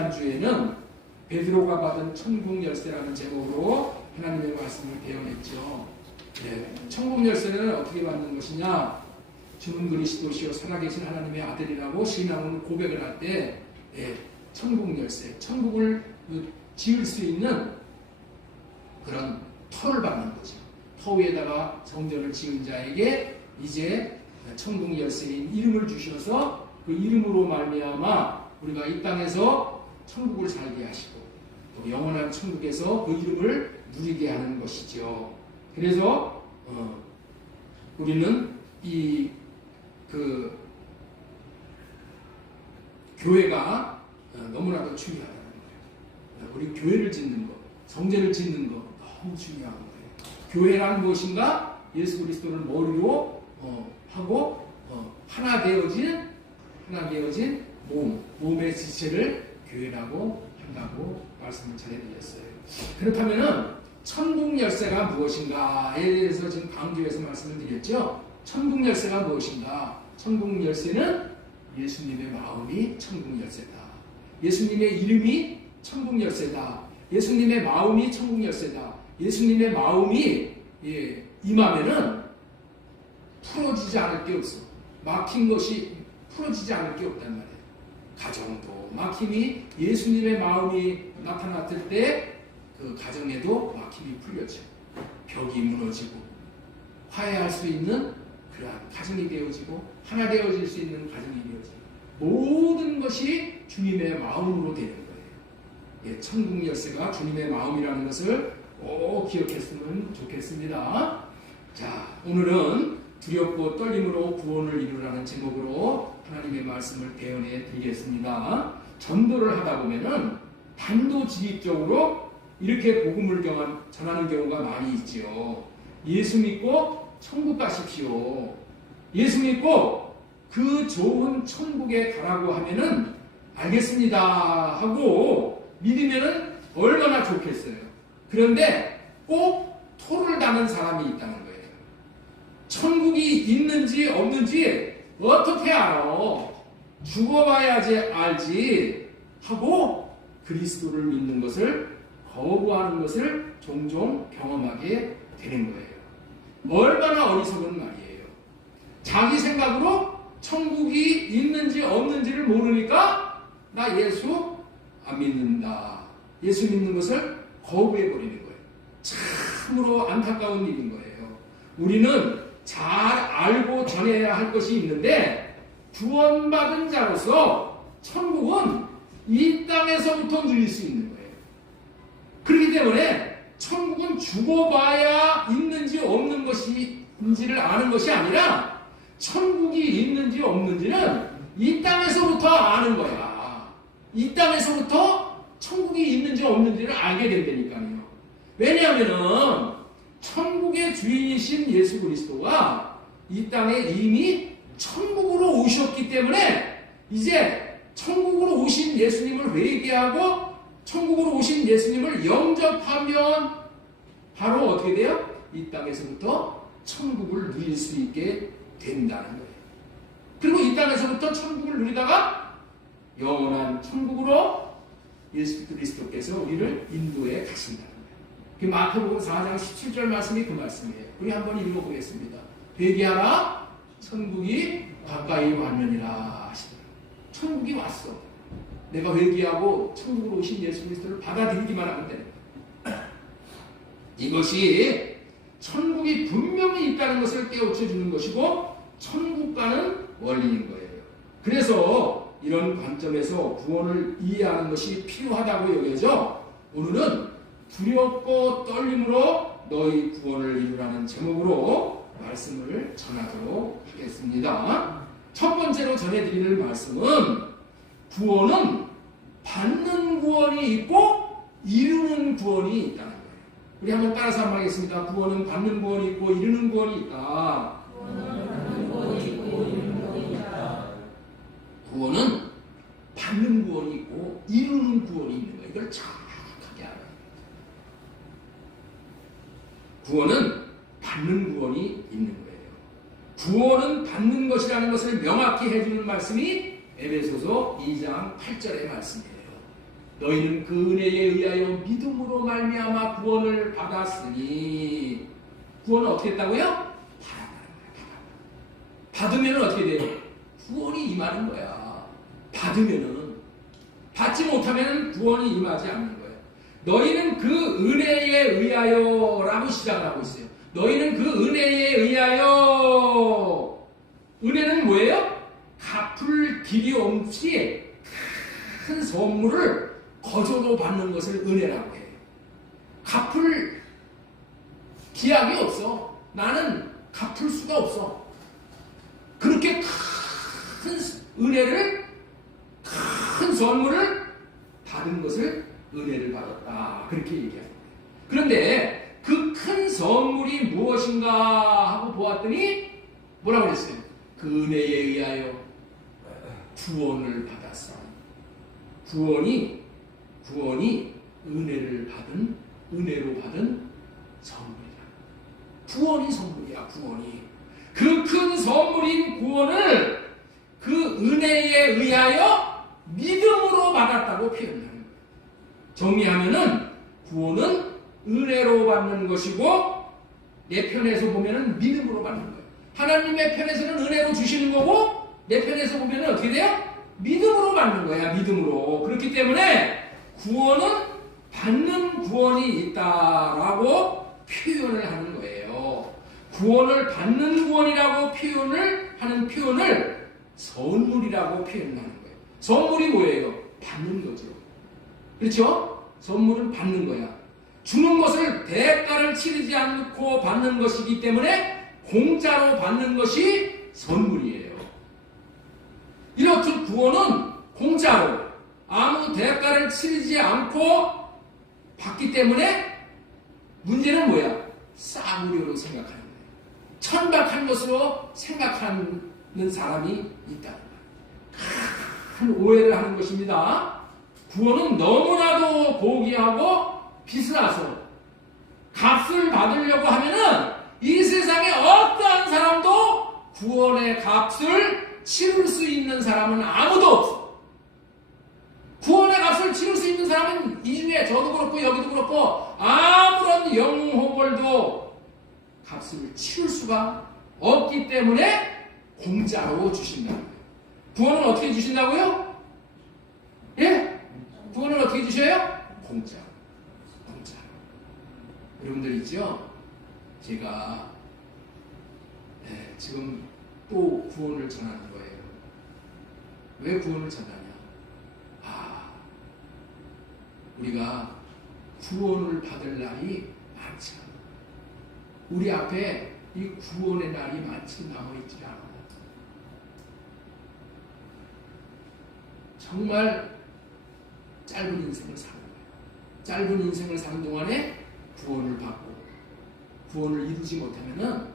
지난주에는 베드로가 받은 천국 열쇠라는 제목으로 하나님의 말씀을 배워냈죠. 천국 열쇠는 어떻게 받는 것이냐? 주는 그리스도시요 살아계신 하나님의 아들이라고 신앙을 고백을 할 때 천국 열쇠, 천국을 지을 수 있는 그런 터를 받는 거죠. 터 위에다가 성전을 지은 자에게 이제 천국 열쇠인 이름을 주셔서 그 이름으로 말미암아 우리가 이 땅에서 천국을 살게 하시고 또 영원한 천국에서 그 이름을 누리게 하는 것이죠. 그래서 우리는 그 교회가 너무나도 중요하다는 거예요. 우리 교회를 짓는 것, 성전을 짓는 것 너무 중요한 거예요. 교회란 무엇인가? 예수 그리스도를 머리로 하고 하나 되어진 몸의 지체를 교회라고 한다고 말씀을 전해드렸어요. 그렇다면은 천국 열쇠가 무엇인가에 대해서 지금 강조해서 말씀을 드렸죠. 천국 열쇠가 무엇인가? 천국 열쇠는 예수님의 마음이 천국 열쇠다. 예수님의 이름이 천국 열쇠다. 예수님의 마음이 천국 열쇠다. 예수님의 마음이 임하면은 풀어지지 않을 게 없어. 막힌 것이 풀어지지 않을 게 없단 말이에요. 가정도 막힘이 예수님의 마음이 나타났을 때 그 가정에도 막힘이 풀려져. 벽이 무너지고 화해할 수 있는 그러한 가정이 되어지고 하나 되어질 수 있는 가정이 되어지고 모든 것이 주님의 마음으로 되는 거예요. 천국 열쇠가 주님의 마음이라는 것을 꼭 기억했으면 좋겠습니다. 자, 오늘은 두렵고 떨림으로 구원을 이루라는 제목으로 하나님의 말씀을 배워내 드리겠습니다. 전도를 하다 보면은 단도직입적으로 이렇게 복음을 전하는 경우가 많이 있죠. 예수 믿고 천국 가십시오. 예수 믿고 그 좋은 천국에 가라고 하면은 알겠습니다 하고 믿으면은 얼마나 좋겠어요. 그런데 꼭 토를 다는 사람이 있다는 거예요. 천국이 있는지 없는지 어떻게 알아? 죽어봐야지 알지 하고 그리스도를 믿는 것을 거부하는 것을 종종 경험하게 되는 거예요. 얼마나 어리석은 말이에요. 자기 생각으로 천국이 있는지 없는지를 모르니까 나 예수 안 믿는다. 예수 믿는 것을 거부해버리는 거예요. 참으로 안타까운 일인 거예요. 우리는 잘 알고 전해야 할 것이 있는데 구원받은 자로서 천국은 이 땅에서부터 누릴 수 있는 거예요. 그렇기 때문에 천국은 죽어봐야 있는지 없는 것인지를 아는 것이 아니라 천국이 있는지 없는지는 이 땅에서부터 아는 거야. 이 땅에서부터 천국이 있는지 없는지를 알게 된다니까요. 왜냐하면은 천국의 주인이신 예수 그리스도가 이 땅에 이미 천국으로 오셨기 때문에 이제 천국으로 오신 예수님을 회개하고 천국으로 오신 예수님을 영접하면 바로 어떻게 돼요? 이 땅에서부터 천국을 누릴 수 있게 된다는 거예요. 그리고 이 땅에서부터 천국을 누리다가 영원한 천국으로 예수 그리스도께서 우리를 인도해 가신다는 거예요. 그 마태복음 4장 17절 말씀이 그 말씀이에요. 우리 한번 읽어보겠습니다. 회개하라 천국이 가까이 왔느니라 하시더라고요. 천국이 왔어. 내가 회개하고 천국으로 오신 예수 그리스도를 받아들이기만 하면 되는 거예요. 이것이 천국이 분명히 있다는 것을 깨우쳐 주는 것이고 천국과는 원리인 거예요. 그래서 이런 관점에서 구원을 이해하는 것이 필요하다고 여겨져 오늘은 두렵고 떨림으로 너희 구원을 이루라는 제목으로 말씀을 전하도록 하겠습니다. 첫 번째로 전해드리는 말씀은 구원은 받는 구원이 있고 이루는 구원이 있다는 거예요. 우리 한번 따라서 한번 하겠습니다. 구원은 받는 구원이 있고 이루는 구원이 있다. 구원은 받는 구원이 있고 이루는 구원이 있는 거예요. 이걸 정확하게 알아야 돼요. 구원은 받는 구원이 있는 거예요. 구원은 받는 것이라는 것을 명확히 해주는 말씀이 에베소서 2장 8절의 말씀이에요. 너희는 그 은혜에 의하여 믿음으로 말미암아 구원을 받았으니. 구원은 어떻게 했다고요? 받으면 어떻게 돼요? 구원이 임하는 거야. 받으면은. 받지 못하면 구원이 임하지 않는 거예요. 너희는 그 은혜에 의하여 라고 시작을 하고 있어요. 너희는 그 은혜에 의하여. 은혜는 뭐예요? 갚을 길이 없이 큰 선물을 거저로 받는 것을 은혜라고 해요. 갚을 기약이 없어. 나는 갚을 수가 없어. 그렇게 큰 은혜를, 큰 선물을 받은 것을 은혜를 받았다. 그렇게 얘기합니다. 그런데 그 큰 선물이 무엇인가 하고 보았더니 뭐라고 그랬어요? 그 은혜에 의하여 구원을 받았어. 구원이 은혜로 받은 선물이야. 구원이 선물이야, 구원이. 그 큰 선물인 구원을 그 은혜에 의하여 믿음으로 받았다고 표현하는 거예요. 정리하면은 구원은 은혜로 받는 것이고 내 편에서 보면은 믿음으로 받는 거예요. 하나님의 편에서는 은혜로 주시는 거고 내 편에서 보면은 어떻게 돼요? 믿음으로 받는 거야, 믿음으로. 그렇기 때문에 구원은 받는 구원이 있다라고 표현을 하는 거예요. 구원을 받는 구원이라고 하는 표현을 선물이라고 표현하는 거예요. 선물이 뭐예요? 받는 거죠. 그렇죠? 선물은 받는 거야. 주는 것을 대가를 치르지 않고 받는 것이기 때문에 공짜로 받는 것이 선물이에요. 이렇게 구원은 공짜로 아무 대가를 치르지 않고 받기 때문에 문제는 뭐야? 싸구려로 생각하는 거예요. 천박한 것으로 생각하는 사람이 있다는 거예요. 큰 오해를 하는 것입니다. 구원은 너무나도 고귀하고 비싸서 값을 받으려고 하면은 이 세상에 어떠한 사람도 구원의 값을 치를 수 있는 사람은 아무도 없어. 구원의 값을 치를 수 있는 사람은 이 중에 저도 그렇고 여기도 그렇고 아무런 영혼벌도 값을 치를 수가 없기 때문에 공짜로 주신다는 거예요. 구원은 어떻게 주신다고요? 예? 구원은 어떻게 주셔요? 공짜로. 여러분들 있죠? 제가 지금 또 구원을 전하는 거예요. 왜 구원을 전하냐? 우리가 구원을 받을 날이 많지 않아. 우리 앞에 이 구원의 날이 많지 남아있지 않아. 정말 짧은 인생을 사는 거예요. 짧은 인생을 사는 동안에 구원을 받고 구원을 이루지 못하면은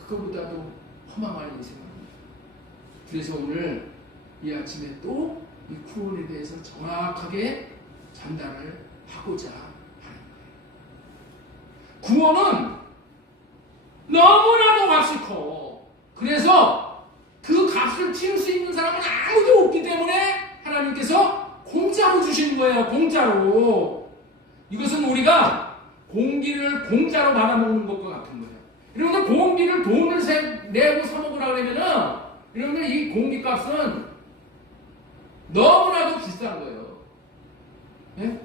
그거보다도 허망한 인생입니다. 그래서 오늘 이 아침에 또 이 구원에 대해서 정확하게 전달을 하고자 하는 거예요. 구원은 너무나도 값이 커. 그래서 그 값을 치를 수 있는 사람은 아무도 없기 때문에 하나님께서 공짜로 주시는 거예요. 공짜로. 이것은 우리가 공기를 공짜로 받아먹는 것과 같은 거예요. 여러분들 공기를 돈을 내고 사먹으라 그러면은 여러분들 이 공기값은 너무나도 비싼 거예요. 네?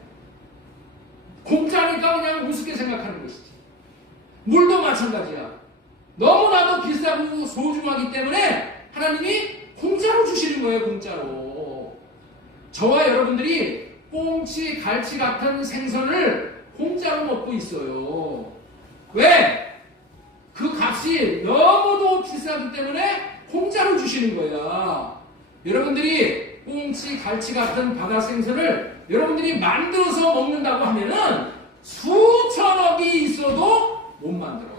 공짜니까 그냥 우습게 생각하는 것이지. 물도 마찬가지야. 너무나도 비싸고 소중하기 때문에 하나님이 공짜로 주시는 거예요. 공짜로. 저와 여러분들이 꽁치, 갈치 같은 생선을 공짜로 먹고 있어요. 왜? 그 값이 너무도 비싸기 때문에 공짜로 주시는 거야. 여러분들이 꽁치, 갈치 같은 바다 생선을 여러분들이 만들어서 먹는다고 하면은 수천억이 있어도 못 만들어.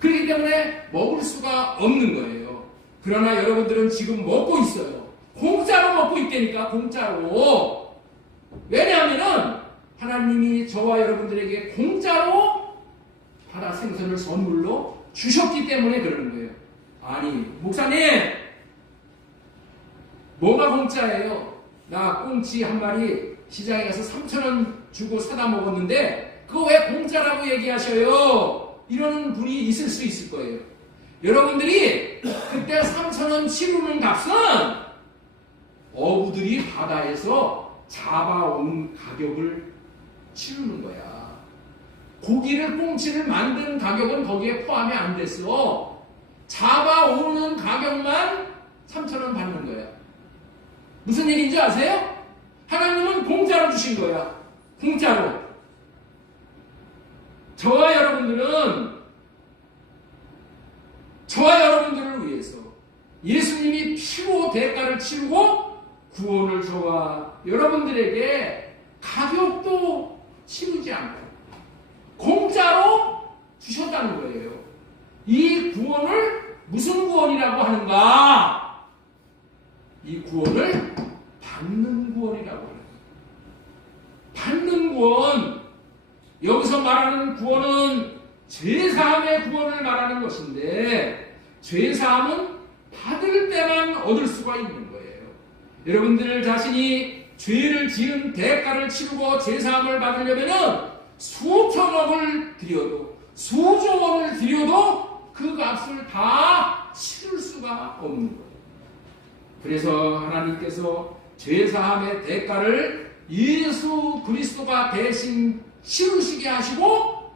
그렇기 때문에 먹을 수가 없는 거예요. 그러나 여러분들은 지금 먹고 있어요. 공짜로 먹고 있다니까, 공짜로. 왜냐하면은 하나님이 저와 여러분들에게 공짜로 바다 생선을 선물로 주셨기 때문에 그러는 거예요. 아니, 목사님, 뭐가 공짜예요? 나 꽁치 한 마리 시장에 가서 3,000원 주고 사다 먹었는데 그거 왜 공짜라고 얘기하셔요? 이러는 분이 있을 수 있을 거예요. 여러분들이 그때 3,000원 치르는 값은 어부들이 바다에서 잡아온 가격을 치르는 거야. 고기를 꽁치를 만든 가격은 거기에 포함이 안 됐어. 잡아오는 가격만 3,000원 받는 거야. 무슨 얘기인지 아세요? 하나님은 공짜로 주신 거야. 공짜로. 저와 여러분들을 위해서 예수님이 피로 대가를 치르고 구원을 저와 여러분들에게 가격도 치르지 않고 공짜로 주셨다는 거예요. 이 구원을 무슨 구원이라고 하는가? 이 구원을 받는 구원이라고 하는 거예요. 받는 구원. 여기서 말하는 구원은 죄사함의 구원을 말하는 것인데 죄사함은 받을 때만 얻을 수가 있는 거예요. 여러분들 자신이 죄를 지은 대가를 치르고 죄사함을 받으려면 수천억을 들여도 수조 원을 들여도 그 값을 다 치를 수가 없는 거예요. 그래서 하나님께서 죄사함의 대가를 예수 그리스도가 대신 치르시게 하시고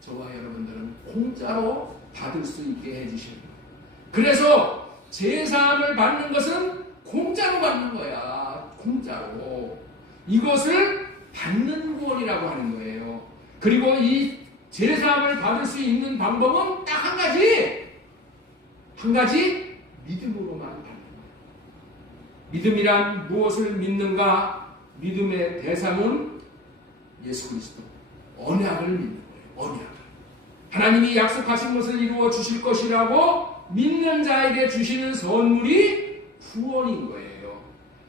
저와 여러분들은 공짜로 받을 수 있게 해주시는 거예요. 그래서 죄사함을 받는 것은 공짜로 받는 거야. 공짜로. 이것을 받는 구원이라고 하는 거예요. 그리고 이 죄사함을 받을 수 있는 방법은 딱 한 가지. 한 가지 믿음으로만 받는 거예요. 믿음이란 무엇을 믿는가? 믿음의 대상은 예수 그리스도. 언약을 믿는 거예요. 언약. 하나님이 약속하신 것을 이루어 주실 것이라고 믿는 자에게 주시는 선물이 구원인 거예요.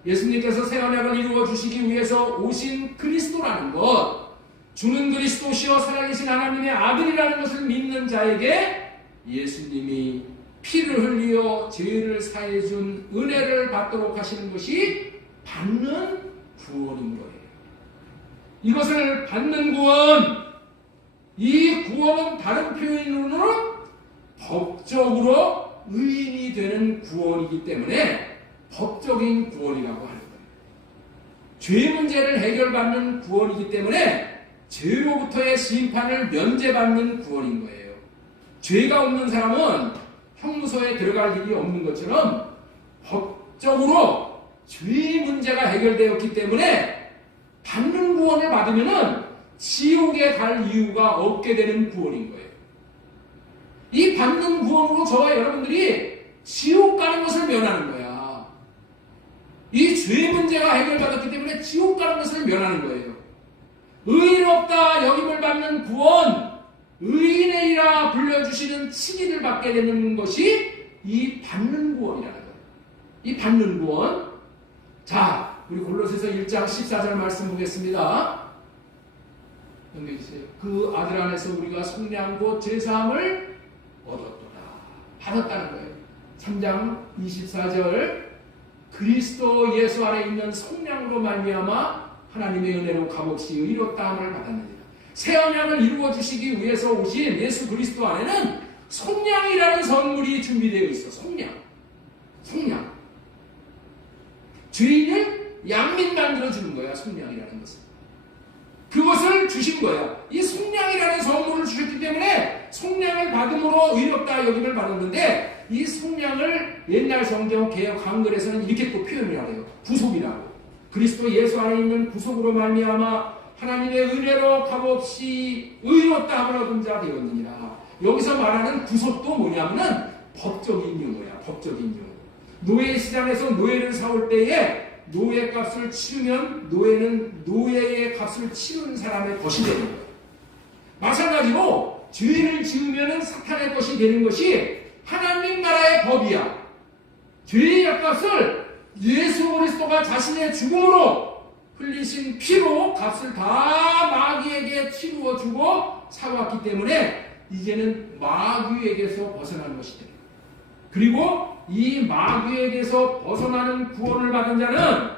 예수님께서 새 언약을 이루어 주시기 위해서 오신 그리스도라는 것, 주는 그리스도시여 살아계신 하나님의 아들이라는 것을 믿는 자에게 예수님이 피를 흘리어 죄를 사해 준 은혜를 받도록 하시는 것이 받는 구원인 거예요. 이것을 받는 구원, 이 구원은 다른 표현으로는 법적으로 의인이 되는 구원이기 때문에 법적인 구원이라고 하는 거예요. 죄 문제를 해결받는 구원이기 때문에 죄로부터의 심판을 면제받는 구원인 거예요. 죄가 없는 사람은 형무소에 들어갈 일이 없는 것처럼 법적으로 죄 문제가 해결되었기 때문에 받는 구원을 받으면은 지옥에 갈 이유가 없게 되는 구원인 거예요. 이 받는 구원으로 저와 여러분들이 지옥 가는 것을 면하는 거야. 이 죄 문제가 해결받았기 때문에 지옥 가는 것을 면하는 거예요. 의롭다 여김을 받는 구원, 의인이라 불려주시는 칭의를 받게 되는 것이 이 받는 구원이라는 거예요. 이 받는 구원. 자, 우리 골로새서 1장 14절 말씀 보겠습니다. 넘겨주세요. 그 아들 안에서 우리가 속량 곧 죄사함을 얻었도다. 받았다는 거예요. 3장 24절 그리스도 예수 안에 있는 속량으로 말미암아 하나님의 은혜로 값없이 의롭다함을 받았느니라. 새 언약을 이루어 주시기 위해서 오신 예수 그리스도 안에는 속량이라는 선물이 준비되어 있어. 속량. 죄인을 양민 만들어 주는 거야. 속량이라는 것은. 그것을 주신 거야. 이 속량이라는 선물을 주셨기 때문에 속량을 받음으로 의롭다 여김을 받았는데 이 속량을 옛날 성경 개역 한글에서는 이렇게 또 표현을 하래요. 구속이라고. 그리스도 예수 안에 있는 구속으로 말미암아 하나님의 은혜로 값없이 의롭다함을 얻은 자 되었느니라. 여기서 말하는 구속도 뭐냐면은 법적인 용어야. 법적인 용어. 노예 시장에서 노예를 사올 때에 노예 값을 치르면 노예는 노예의 값을 치르는 사람의 것이 되는 거예요. 마찬가지로 죄를 지으면 사탄의 것이 되는 것이 하나님 나라의 법이야. 죄의 값을 예수 그리스도가 자신의 죽음으로 흘리신 피로 값을 다 마귀에게 치루어 주고 사왔기 때문에 이제는 마귀에게서 벗어나는 것이 됩니다. 그리고 이 마귀에게서 벗어나는 구원을 받은 자는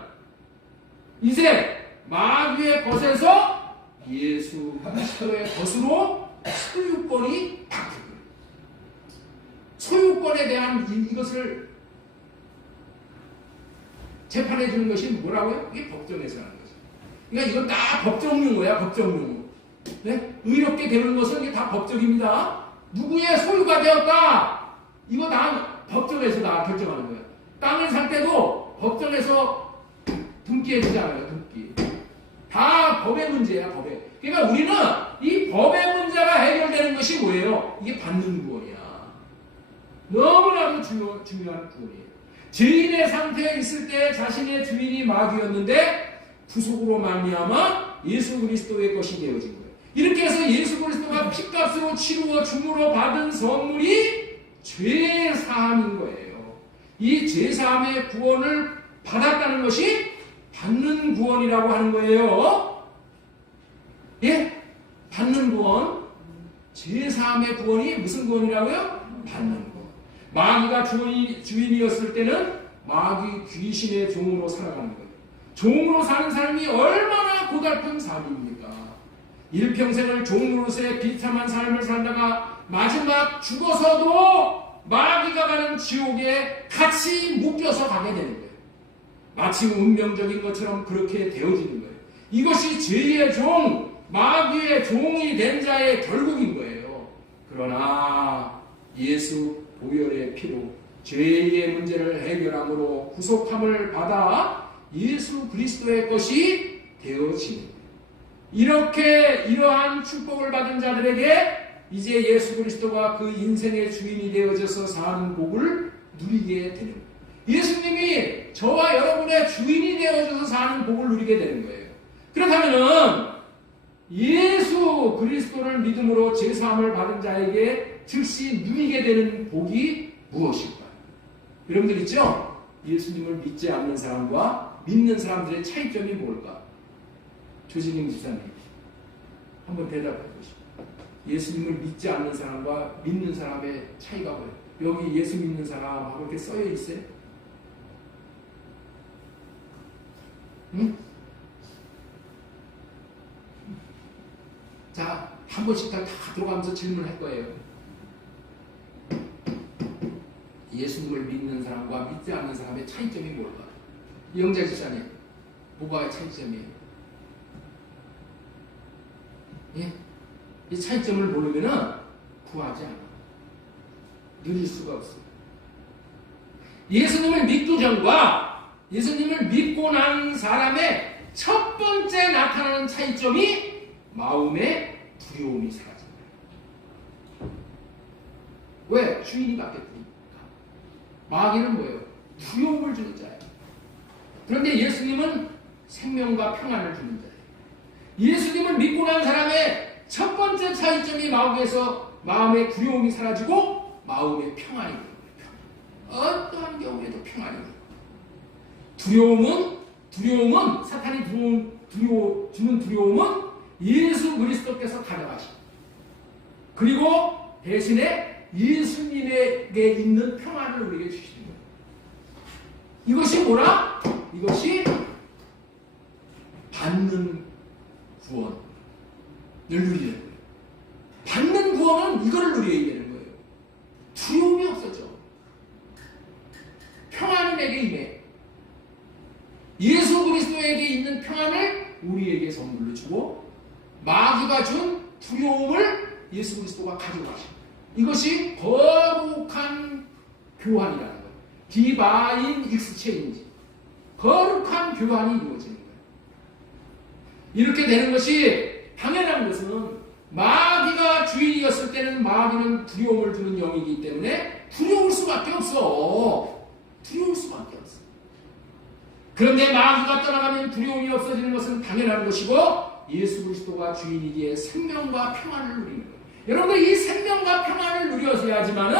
이제 마귀의 것에서 예수 그리스도의 것으로 소유권이 바뀌고, 소유권에 대한 이것을 재판해 주는 것이 뭐라고요? 이게 법정에서 하는 거죠. 그러니까 이건 다 법정 용어야, 법정 용어. 네? 의롭게 되는 것은 이게 다 법적입니다. 누구의 소유가 되었다. 이거 다 법정에서 다 결정하는 거예요. 땅을 살 때도 법정에서 등기해 주지 않아요. 등기. 다 법의 문제야, 법의. 그러니까 우리는 이 법의 문제가 해결되는 것이 뭐예요? 이게 받는 구원이야. 너무나도 중요한 구원이에요. 죄인의 상태에 있을 때 자신의 주인이 마귀였는데 구속으로 말미암아 예수 그리스도의 것이 되어진 거예요. 이렇게 해서 예수 그리스도가 피값으로 치루어 중으로 받은 선물이 죄사함인 거예요. 이 죄사함의 구원을 받았다는 것이 받는 구원이라고 하는 거예요. 예? 받는 구원. 죄사함의 구원이 무슨 구원이라고요? 받는 구원. 마귀가 주인이었을 때는 마귀 귀신의 종으로 살아가는 거예요. 종으로 사는 삶이 얼마나 고달픈 삶입니까? 일평생을 종으로서의 비참한 삶을 살다가 마지막 죽어서도 마귀가 가는 지옥에 같이 묶여서 가게 되는 거예요. 마치 운명적인 것처럼 그렇게 되어지는 거예요. 이것이 죄의 종, 마귀의 종이 된 자의 결국인 거예요. 그러나 예수 보혈의 피로 죄의 문제를 해결함으로 구속함을 받아 예수 그리스도의 것이 되어지는 거예요. 이렇게 이러한 축복을 받은 자들에게 이제 예수 그리스도가 그 인생의 주인이 되어져서 사는 복을 누리게 되는 거예요. 예수님이 저와 여러분의 주인이 되어져서 사는 복을 누리게 되는 거예요. 그렇다면 예수 그리스도를 믿음으로 제사함을 받은 자에게 즉시 누리게 되는 복이 무엇일까요? 여러분들 있죠? 예수님을 믿지 않는 사람과 믿는 사람들의 차이점이 뭘까? 조진영 집사님 한번 대답해 보시죠. 예수님을 믿지 않는 사람과 믿는 사람의 차이가 뭐예요? 여기 예수 믿는 사람하고 이렇게 써여 있어요? 응? 자, 한 번씩 다 들어가면서 질문할 거예요. 예수님을 믿는 사람과 믿지 않는 사람의 차이점이 뭘까? 영자 집사님, 뭐가 차이점이에요? 예? 이 차이점을 모르면은 구하지 않아. 누릴 수가 없어요. 예수님을 믿기 전과 예수님을 믿고 난 사람의 첫 번째 나타나는 차이점이 마음의 두려움이 사라진 거예요. 왜? 주인이 바뀌었으니까. 마귀는 뭐예요? 두려움을 주는 자예요. 그런데 예수님은 생명과 평안을 주는 자예요. 예수님을 믿고 난 사람의 첫 번째 차이점이 마음에서 마음의 두려움이 사라지고 마음의 평안이 되는 거예요. 어떠한 경우에도 평안이 되는 거예요. 두려움은 사탄이 주는 두려움은 예수 그리스도께서 가져가시고 그리고 대신에 예수님에게 있는 평안을 우리에게 주시는 거예요. 이것이 뭐라? 이것이 받는 구원을 누리는 거예요. 받는 구원은 이거를 누려야 되는 거예요. 두려움이 없어져. 평안이 내게 임해. 예수 그리스도에게 있는 평안을 우리에게 선물로 주고 마귀가 준 두려움을 예수 그리스도가 가져가십니다. 이것이 거룩한 교환이라는 거예요. 디바인 익스체인지. 거룩한 교환이 이루어지는 거예요. 이렇게 되는 것이 당연한 것은 마귀가 주인이었을 때는 마귀는 두려움을 주는 영이기 때문에 두려울 수밖에 없어. 두려울 수밖에 없어. 그런데 마귀가 떠나가면 두려움이 없어지는 것은 당연한 것이고 예수 그리스도가 주인이기에 생명과 평안을 누리는 거예요. 여러분들 이 생명과 평안을 누려서야지만은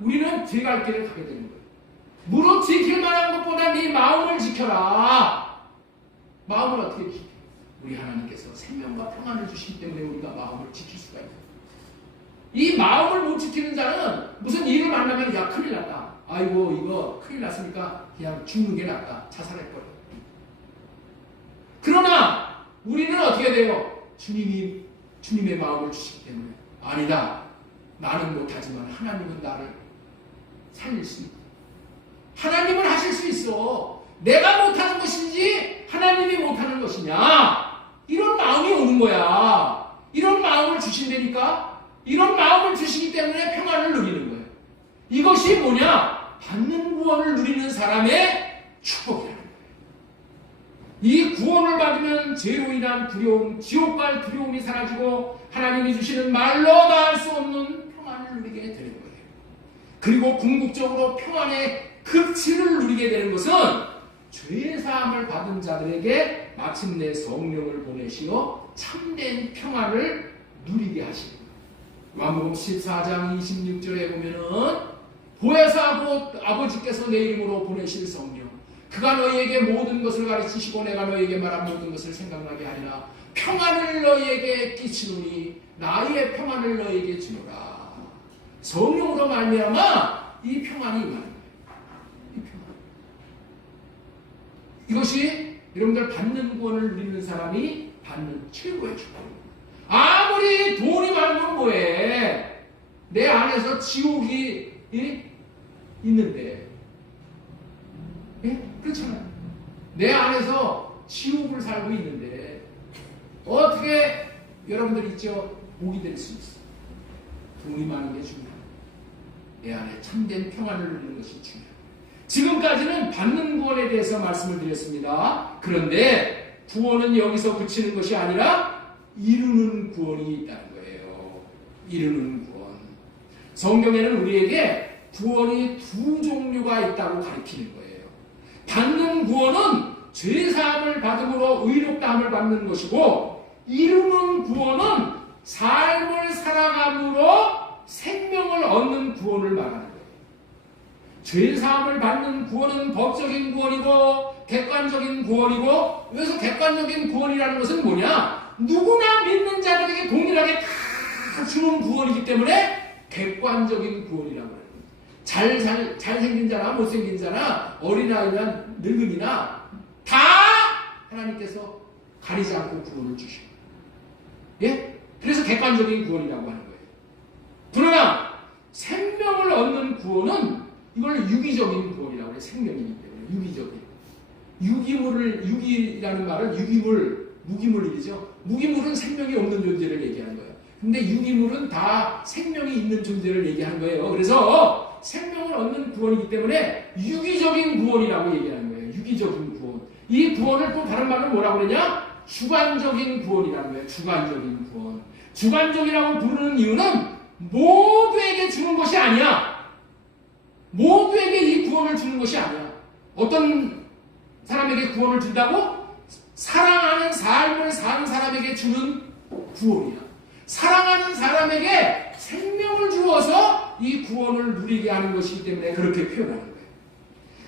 우리는 죄갈 길을 가게 되는 거예요. 무릇 지킬 만한 것보다 네 마음을 지켜라. 마음을 어떻게 지켜? 우리 하나님께서 생명과 평안을 주시기 때문에 우리가 마음을 지킬 수가 있어요. 이 마음을 못 지키는 자는 무슨 일을 만나면 야 큰일 났다. 아이고 이거 큰일 났으니까 그냥 죽는 게 낫다. 자살해버려. 그러나 우리는 어떻게 돼요? 주님의 마음을 주시기 때문에 아니다. 나는 못하지만 하나님은 나를 살릴 수 있다. 하나님은 하실 수 있어. 내가 못하는 것인지 하나님이 못하는 것이냐. 이런 마음이 오는 거야. 이런 마음을 주신다니까. 이런 마음을 주시기 때문에 평안을 누리는 거예요. 이것이 뭐냐? 받는 구원을 누리는 사람의 축복이라는 거예요. 이 구원을 받으면 죄로 인한 두려움, 지옥 갈 두려움이 사라지고 하나님이 주시는 말로 다할 수 없는 평안을 누리게 되는 거예요. 그리고 궁극적으로 평안의 극치를 누리게 되는 것은 죄사함을 받은 자들에게 마침내 성령을 보내시어 참된 평안을 누리게 하시는 거예요. 요한복음 14장 26절에 보면은 보혜사 곧 아버지께서 내 이름으로 보내실 성령 그가 너희에게 모든 것을 가르치시고 내가 너희에게 말한 모든 것을 생각나게 하리라. 평안을 너희에게 끼치노니 나의 평안을 너희에게 주노라. 성령으로 말미암아 이 평안이 임하는 거예요. 이 평안. 이것이 여러분들 받는 구원을 누리는 사람이 받는 최고의 축복입니다. 아무리 돈이 많으면 뭐해? 내 안에서 지옥이 있는데, 예? 그렇잖아요. 내 안에서 지옥을 살고 있는데 어떻게 여러분들 있죠? 복이 될 수 있어. 돈이 많은 게 중요해요. 내 안에 참된 평안을 누리는 것이 중요해요. 지금까지는 받는 구원에 대해서 말씀을 드렸습니다. 그런데 구원은 여기서 그치는 것이 아니라 이루는 구원이 있다는 거예요. 이루는 구원. 성경에는 우리에게 구원이 두 종류가 있다고 가르치는 거예요. 받는 구원은 죄사함을 받음으로 의롭다함을 받는 것이고 이루는 구원은 삶을 살아감으로 생명을 얻는 구원을 말하는 거예요. 죄사함을 받는 구원은 법적인 구원이고 객관적인 구원이고 여기서 객관적인 구원이라는 것은 뭐냐? 누구나 믿는 자들에게 동일하게 다 주는 구원이기 때문에 객관적인 구원이라고 해요. 잘생긴 자나 못생긴 자나 어린아이나 늙은이나 다 하나님께서 가리지 않고 구원을 주시고 예? 그래서 객관적인 구원이라고 하는 거예요. 그러나 생명을 얻는 구원은 이걸 유기적인 구원이라고 해요. 생명이기 때문에 유기적인 유기라는 말은 무기물이죠. 무기물은 생명이 없는 존재를 얘기하는 거예요. 근데 유기물은 다 생명이 있는 존재를 얘기하는 거예요. 그래서 생명을 얻는 구원이기 때문에 유기적인 구원이라고 얘기하는 거예요. 유기적인 구원. 이 구원을 또 다른 말로 뭐라고 그러냐? 주관적인 구원이라는 거예요. 주관적인 구원. 주관적이라고 부르는 이유는 모두에게 주는 것이 아니야. 모두에게 이 구원을 주는 것이 아니야. 어떤 사람에게 구원을 준다고? 사랑하는 삶을 사는 사람에게 주는 구원이야. 사랑하는 사람에게 생명을 주어서 이 구원을 누리게 하는 것이기 때문에 그렇게 표현하는 거예요.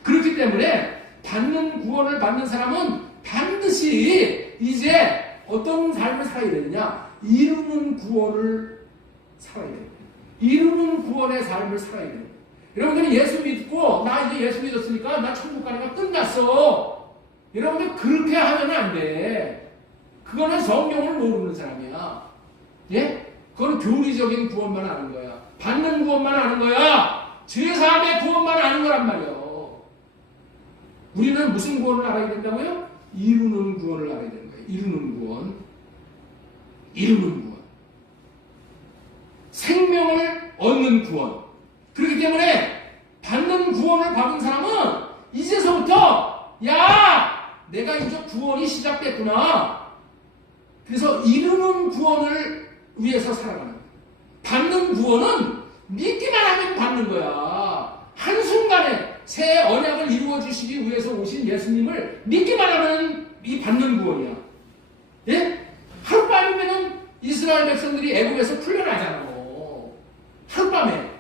그렇기 때문에 받는 구원을 받는 사람은 반드시 이제 어떤 삶을 살아야 되느냐? 이루는 구원을 살아야 돼요. 이루는 구원의 삶을 살아야 돼요. 여러분들이 예수 믿고 나 이제 예수 믿었으니까 나 천국 가니까 끝났어. 여러분들 그렇게 하면 안 돼. 그거는 성경을 모르는 사람이야. 예? 그건 교리적인 구원만 아는 거야. 받는 구원만 아는 거야. 죄사함의 구원만 아는 거란 말이에요. 우리는 무슨 구원을 알아야 된다고요? 이루는 구원을 알아야 되는 거예요. 이루는 구원. 이루는 구원. 생명을 얻는 구원. 그렇기 때문에 받는 구원을 받은 사람은 이제서부터 내가 이제 구원이 시작됐구나. 그래서 이루는 구원을 위해서 살아가는 거야. 받는 구원은 믿기만 하면 받는 거야. 한순간에 새 언약을 이루어 주시기 위해서 오신 예수님을 믿기만 하면 이 받는 구원이야. 예? 하룻밤이면은 이스라엘 백성들이 애굽에서 풀려나잖아. 하룻밤에.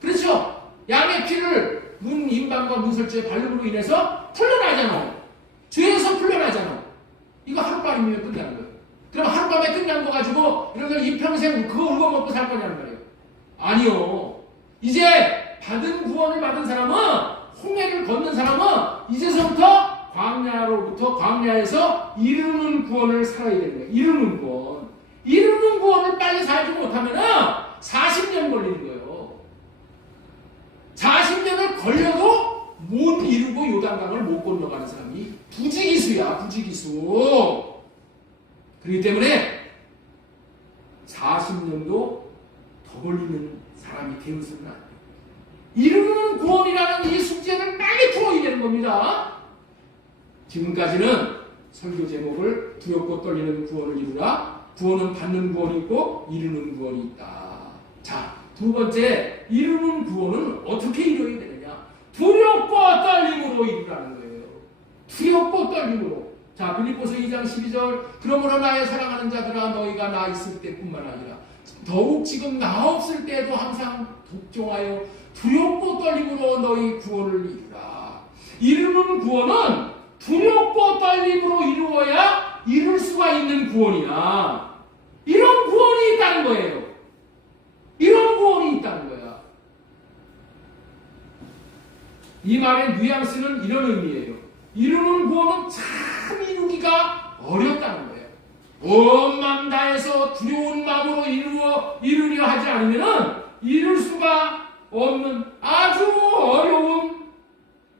그렇죠? 양의 피를 문 임방과 문설주의 발림으로 인해서 풀려나잖아. 죄에서 풀려나잖아. 이거 하룻밤이면 끝나는 거예요. 그럼 하룻밤에 끝난 거 가지고 여러분들 이 평생 그거 울고 먹고 살 거냐는 말이에요. 아니요. 이제 받은 구원을 받은 사람은 홍해를 걷는 사람은 이제서부터 광야 광야로부터 광야에서 이루는 구원을 살아야 되는 거예요. 이루는 구원. 이루는 구원을 빨리 살지 못하면 40년 걸리는 거예요. 40년을 걸려도 못 이루고 요단강을 못 건너가는 사람이 부지기수야. 부지기수. 그렇기 때문에 40년도 더 걸리는 사람이 되어서는 안 돼요. 이루는 구원이라는 이 숙제를 빨리 풀어야 되는 겁니다. 지금까지는 설교 제목을 두렵고 떨리는 구원을 이루라. 구원은 받는 구원이 있고 이루는 구원이 있다. 자, 두 번째, 이루는 구원은 어떻게 이루어야 되느냐? 두렵고 떨림으로 이루라는 거예요. 두렵고 떨림으로. 자, 빌립보서 2장 12절. 그러므로 나의 사랑하는 자들아, 너희가 나 있을 때뿐만 아니라 더욱 지금 나 없을 때도 항상 독종하여 두렵고 떨림으로 너희 구원을 이루라. 이루는 구원은 두렵고 떨림으로 이루어야 이룰 수가 있는 구원이야. 이런 구원이 있다는 거예요. 이런 구원이 있다는 거야. 이 말의 뉘앙스는 이런 의미예요. 이루는 구원은 참 이루기가 어렵다는 거예요. 온 마음 다해서 두려운 마음으로 이루려 하지 않으면 이룰 수가 없는 아주 어려운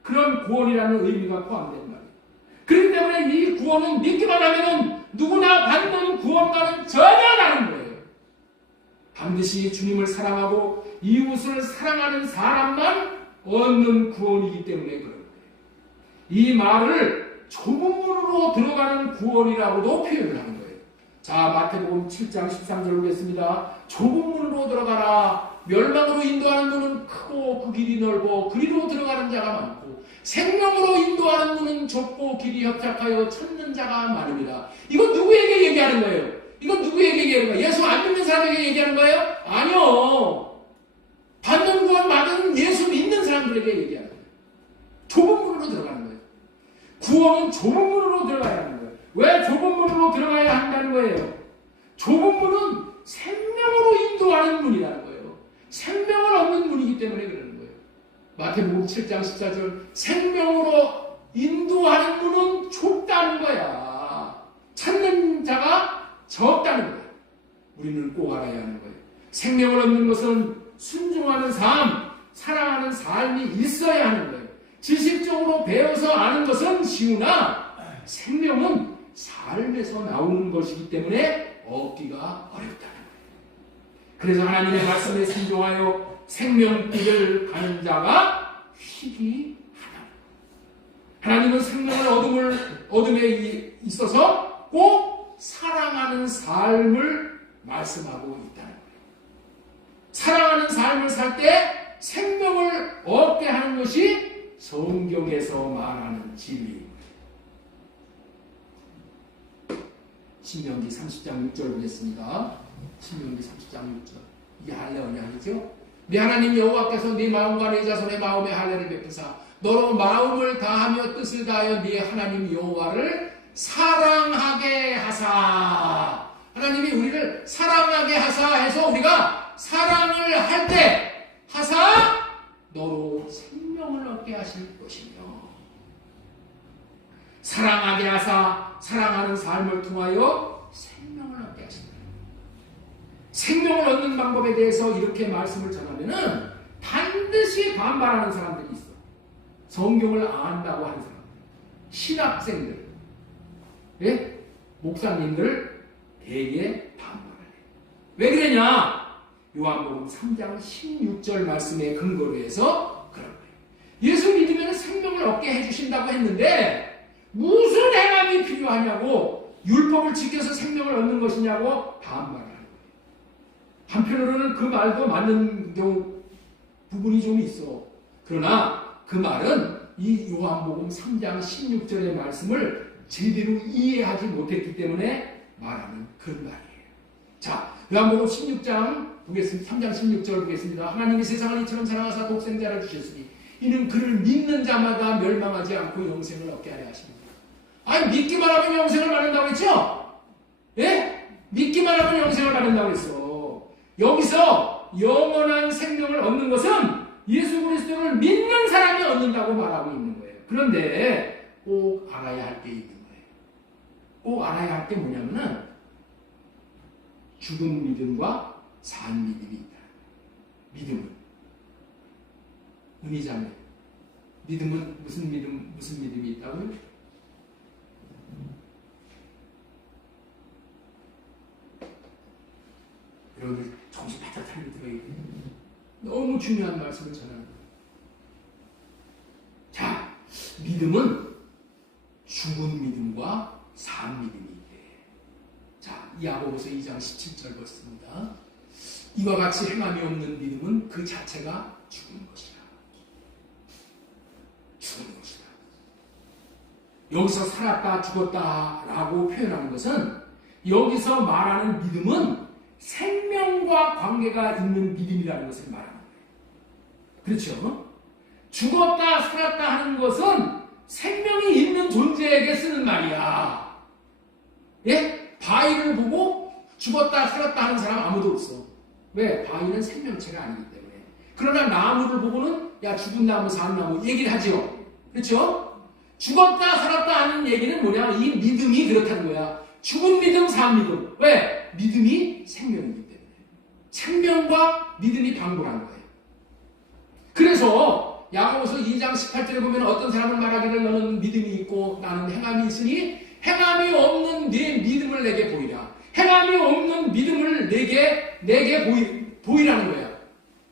그런 구원이라는 의미가 포함된 말이에요. 그렇기 때문에 이 구원은 믿기만 하면 누구나 받는 구원과는 전혀 다른 거예요. 반드시 주님을 사랑하고 이웃을 사랑하는 사람만 얻는 구원이기 때문에 그런 거예요. 이 말을 좁은 문으로 들어가는 구원이라고도 표현을 하는 거예요. 자, 마태복음 7장 13절 보겠습니다. 좁은 문으로 들어가라. 멸망으로 인도하는 문은 크고 그 길이 넓어 그리로 들어가는 자가 많고 생명으로 인도하는 문은 좁고 길이 협착하여 찾는 자가 많습니다. 이건 누구에게 얘기하는 거예요? 이건 누구에게 얘기하는 거예요? 예수 안 믿는 사람에게 얘기하는 거예요? 아니요. 받는 구원 받은 예수 믿는 사람들에게 얘기하는 거예요. 좁은 문으로 들어가는 거예요. 구원은 좁은 문으로 들어가야 하는 거예요. 왜 좁은 문으로 들어가야 한다는 거예요? 좁은 문은 생명으로 인도하는 문이라는 거예요. 생명을 얻는 문이기 때문에 그러는 거예요. 마태복음 7장 14절 생명으로 인도하는 문은 좁다는 거야. 찾는 자가 적다는 거야. 우리는 꼭 알아야 하는 거예요. 생명을 얻는 것은 순종하는 삶, 사랑하는 삶이 있어야 하는 거예요. 지식적으로 배워서 아는 것은 쉬우나 생명은 삶에서 나오는 것이기 때문에 얻기가 어렵다는 거예요. 그래서 하나님의 말씀에 순종하여 생명길을 가는 자가 희귀하다. 하나님은 생명을 얻음에 있어서 꼭 사랑하는 삶을 말씀하고 있다는 거예요. 사랑하는 삶을 살 때 생명을 얻게 하는 것이 성경에서 말하는 진리입니다. 신명기 30장 6절 보겠습니다. 신명기 30장 6절. 이게 할례 언약이죠? 네 하나님 여호와께서 네 마음과 네 자손의 마음에 할례를 베푸사 너로 마음을 다하며 뜻을 다하여 네 하나님 여호와를 사랑하게 하사. 하나님이 우리를 사랑하게 하사 해서 우리가 사랑을 할 때 하사 너로 생명을 얻게 하실 것이며 사랑하게 하사 사랑하는 삶을 통하여 생명을 얻게 하신다. 생명을 얻는 방법에 대해서 이렇게 말씀을 전하면은 반드시 반발하는 사람들이 있어. 성경을 안다고 하는 사람들, 신학생들, 예? 목사님들 대개 반발하네. 왜 그러냐? 요한복음 3장 16절 말씀에 근거로 해서 그런 거예요. 예수 믿으면 생명을 얻게 해주신다고 했는데 무슨 행함이 필요하냐고, 율법을 지켜서 생명을 얻는 것이냐고 반발을 하는 거예요. 한편으로는 그 말도 맞는 부분이 좀 있어. 그러나 그 말은 이 요한복음 3장 16절의 말씀을 제대로 이해하지 못했기 때문에 말하는 그런 말이에요. 자, 요한복음 16장 보겠습니다. 3장 16절 보겠습니다. 하나님이 세상을 이처럼 사랑하사 독생자를 주셨으니 이는 그를 믿는 자마다 멸망하지 않고 영생을 얻게 하려 하십니다. 아니, 믿기만 하면 영생을 받는다고 했죠? 예? 믿기만 하면 영생을 받는다고 했어. 여기서 영원한 생명을 얻는 것은 예수 그리스도를 믿는 사람이 얻는다고 말하고 있는 거예요. 그런데 꼭 알아야 할 게 있는 거예요. 꼭 알아야 할 게 뭐냐면은 죽은 믿음과 산 믿음이 있다. 믿음은 은희자매, 믿음은 무슨 믿음이 있다고요? 여러분들 정신 바짝 차리고 들어야 돼요. 너무 중요한 말씀을 전하는 거예요. 자, 믿음은 죽은 믿음과 산 믿음이 있대. 자, 야고보서 2장 17절 보겠습니다. 이와 같이 행함이 없는 믿음은 그 자체가 죽은 것이다. 죽은 것이다. 여기서 살았다 죽었다 라고 표현하는 것은 여기서 말하는 믿음은 생명과 관계가 있는 믿음이라는 것을 말하는 거예요. 그렇죠? 죽었다 살았다 하는 것은 생명이 있는 존재에게 쓰는 말이야. 예? 바위를 보고 죽었다 살았다 하는 사람 아무도 없어. 왜? 바위는 생명체가 아니기 때문에. 그러나 나무를 보고는 야 죽은 나무 산 나무 얘기를 하죠. 그렇죠? 죽었다 살았다 하는 얘기는 뭐냐? 이 믿음이 그렇다는 거야. 죽은 믿음 산 믿음. 왜? 믿음이 생명이기 때문에. 생명과 믿음이 방불한 거예요. 그래서 야고보서 2장 18절에 보면 어떤 사람은 말하기를 너는 믿음이 있고 나는 행함이 있으니 행함이 없는 네 믿음을 내게 보이라. 행함이 없는 믿음을 내게 보이라는 거야.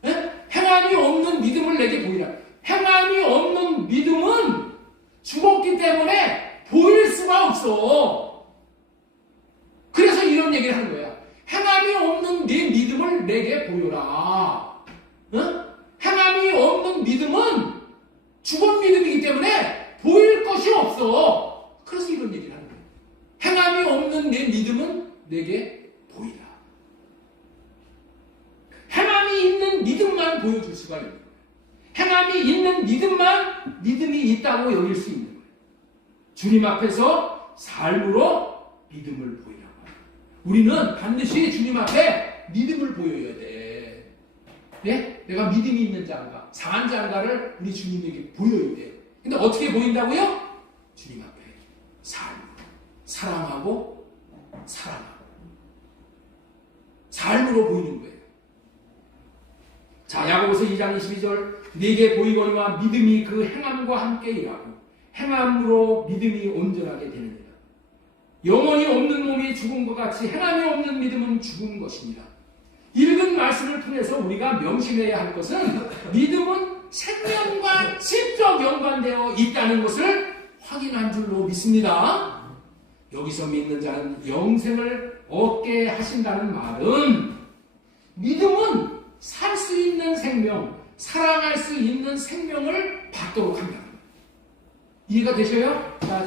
에? 행함이 없는 믿음을 내게 보이라. 행함이 없는 믿음은 죽었기 때문에 보일 수가 없어. 그래서 이런 얘기를 하는 거야. 행함이 없는 네 믿음을 내게 보여라. 행함이 없는 믿음은 죽은 믿음이기 때문에 보일 것이 없어. 그래서 이런 얘기를 하는 거야. 행함이 없는 내 믿음은 내게 보이라. 행함이 있는 믿음만 보여줄 수가 있는 거야. 행함이 있는 믿음만 믿음이 있다고 여길 수 있는 거야. 주님 앞에서 삶으로 믿음을 보이라고. 우리는 반드시 주님 앞에 믿음을 보여야 돼. 네? 내가 믿음이 있는 자인가, 상한 자인가를 우리 주님에게 보여야 돼. 근데 어떻게 보인다고요? 주님 앞에 삶으로. 사랑하고 사랑하고. 삶으로 보이는 거예요. 자, 야고보서 2장 22절 네게 보이거니와 믿음이 그 행함과 함께 일하고 행함으로 믿음이 온전하게 되느니라. 영혼이 없는 몸이 죽은 것 같이 행함이 없는 믿음은 죽은 것입니다. 읽은 말씀을 통해서 우리가 명심해야 할 것은 믿음은 생명과 직접 연관되어 있다는 것을 확인한 줄로 믿습니다. 여기서 믿는 자는 영생을 얻게 하신다는 말은 믿음은 살 수 있는 생명, 살아갈 수 있는 생명을 받도록 합니다. 이해가 되셔요? 자,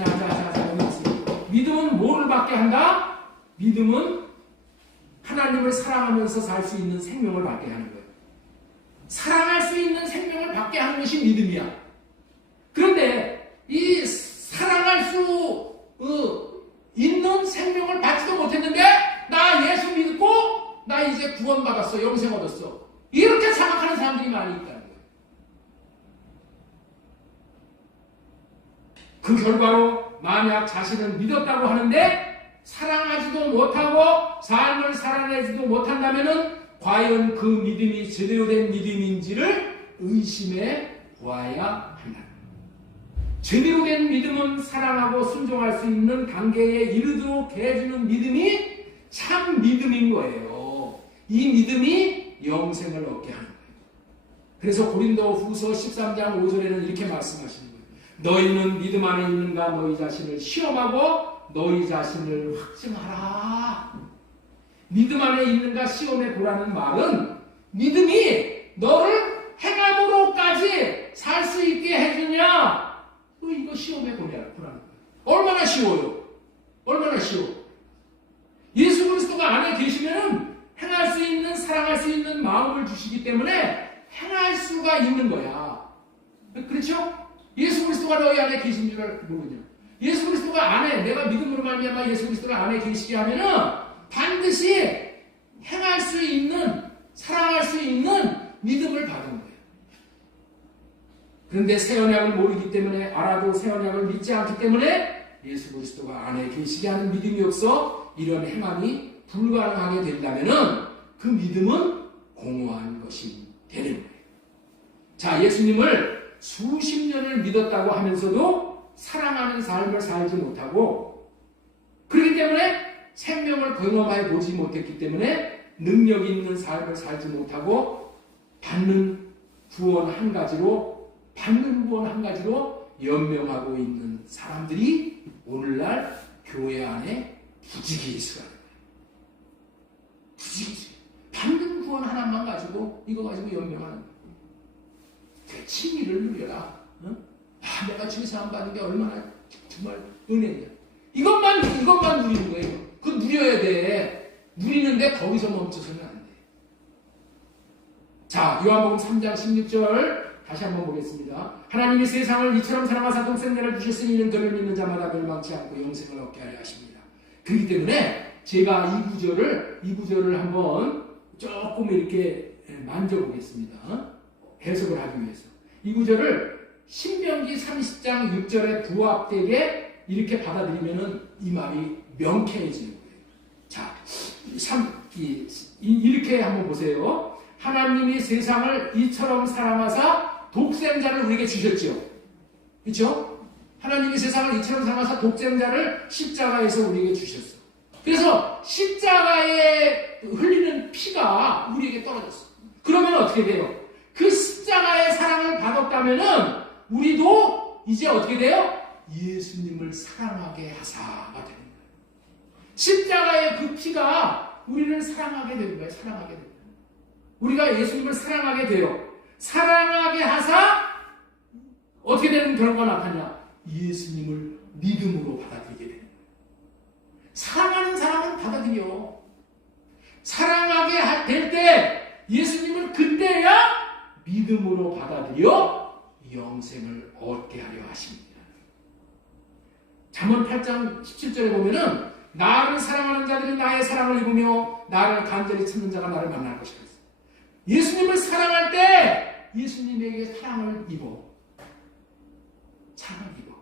여기 있습니다. 믿음은 뭐를 받게 한다? 믿음은 하나님을 사랑하면서 살 수 있는 생명을 받게 하는 거예요. 사랑할 수 있는 생명을 받게 하는 것이 믿음이야. 그런데 이 사랑할 수 있는 생명을 받지도 못했는데 나 예수 믿고 나 이제 구원받았어, 영생 얻었어, 이렇게 생각하는 사람들이 많이 있다는 거예요. 그 결과로 만약 자신은 믿었다고 하는데 사랑하지도 못하고 삶을 살아내지도 못한다면 과연 그 믿음이 제대로 된 믿음인지를 의심해 보아야 한다. 제대로 된 믿음은 사랑하고 순종할 수 있는 단계에 이르도록 해주는 믿음이 참 믿음인 거예요. 이 믿음이 영생을 얻게 하는 거예요. 그래서 고린도 후서 13장 5절에는 이렇게 말씀하시는 거예요. 너희는 믿음 안에 있는가 너희 자신을 시험하고 너희 자신을 확증하라. 믿음 안에 있는가 시험해 보라는 말은 믿음이 너를 행함으로까지 살 수 있게 해주냐? 너 이거 시험해 보라는 거예요. 얼마나 쉬워요? 얼마나 쉬워? 예수 그리스도가 안에 계시면 행할 수 있는, 사랑할 수 있는 마음을 주시기 때문에 행할 수가 있는 거야. 그렇죠? 예수 그리스도가 너희 안에 계신 줄 모르냐? 예수 그리스도가 안에, 내가 믿음으로 말미암아 예수 그리스도가 안에 계시게 하면은 반드시 행할 수 있는, 사랑할 수 있는 믿음을 받은 거예요. 그런데 새 언약을 모르기 때문에, 알아도 새 언약을 믿지 않기 때문에 예수 그리스도가 안에 계시게 하는 믿음이 없어 이런 행함이 불가능하게 된다면은 그 믿음은 공허한 것이 되는 거예요. 자, 예수님을 수십 년을 믿었다고 하면서도 사랑하는 삶을 살지 못하고, 그렇기 때문에 생명을 경험해 보지 못했기 때문에 능력 있는 삶을 살지 못하고 받는 구원 한 가지로 연명하고 있는 사람들이 오늘날 교회 안에 부지기수가 있어요. 부지기수. 받는 구원 하나만 가지고 이거 가지고 연명하는 거예요. 칭의를 누려라. 어? 내가 주의사함 받은 게 얼마나 정말 은혜냐. 이것만 누리는 거예요. 그거 누려야 돼. 누리는데 거기서 멈춰서는 안 돼. 자, 요한복음 3장 16절 다시 한번 보겠습니다. 하나님이 세상을 이처럼 사랑하사 독생자를 주셨으니 이는 그를 믿는 자마다 멸망치 않고 영생을 얻게 하려 하십니다. 그렇기 때문에 제가 이 구절을 한번 조금 이렇게 만져보겠습니다. 해석을 하기 위해서. 이 구절을 신명기 30장 6절에 부합되게 이렇게 받아들이면은 이 말이 명쾌해지는 거예요. 자, 이렇게 한번 보세요. 하나님이 세상을 이처럼 사랑하사 독생자를 우리에게 주셨죠. 그렇죠? 하나님이 세상을 이처럼 사랑하사 독생자를 십자가에서 우리에게 주셨어. 그래서 십자가에 흘리는 피가 우리에게 떨어졌어. 그러면 어떻게 돼요? 그 십자가의 사랑을 받았다면은 우리도 이제 어떻게 돼요? 예수님을 사랑하게 하사가 되는 거예요. 십자가의 그 피가 우리를 사랑하게 되는 거예요. 사랑하게 되는 거예요. 우리가 예수님을 사랑하게 돼요. 사랑하게 하사 어떻게 되는 결과가 나타나냐? 예수님을 믿음으로 받아들이게 되는 거예요. 사랑하는 사람은 받아들여. 사랑하게 될 때 예수님을 그때야 믿음으로 받아들여 영생을 얻게 하려 하십니다. 잠언 8장 17절에 보면은 나를 사랑하는 자들이 나의 사랑을 입으며 나를 간절히 찾는 자가 나를 만날 것이다. 예수님을 사랑할 때 예수님에게 사랑을 입어. 사랑을 입어.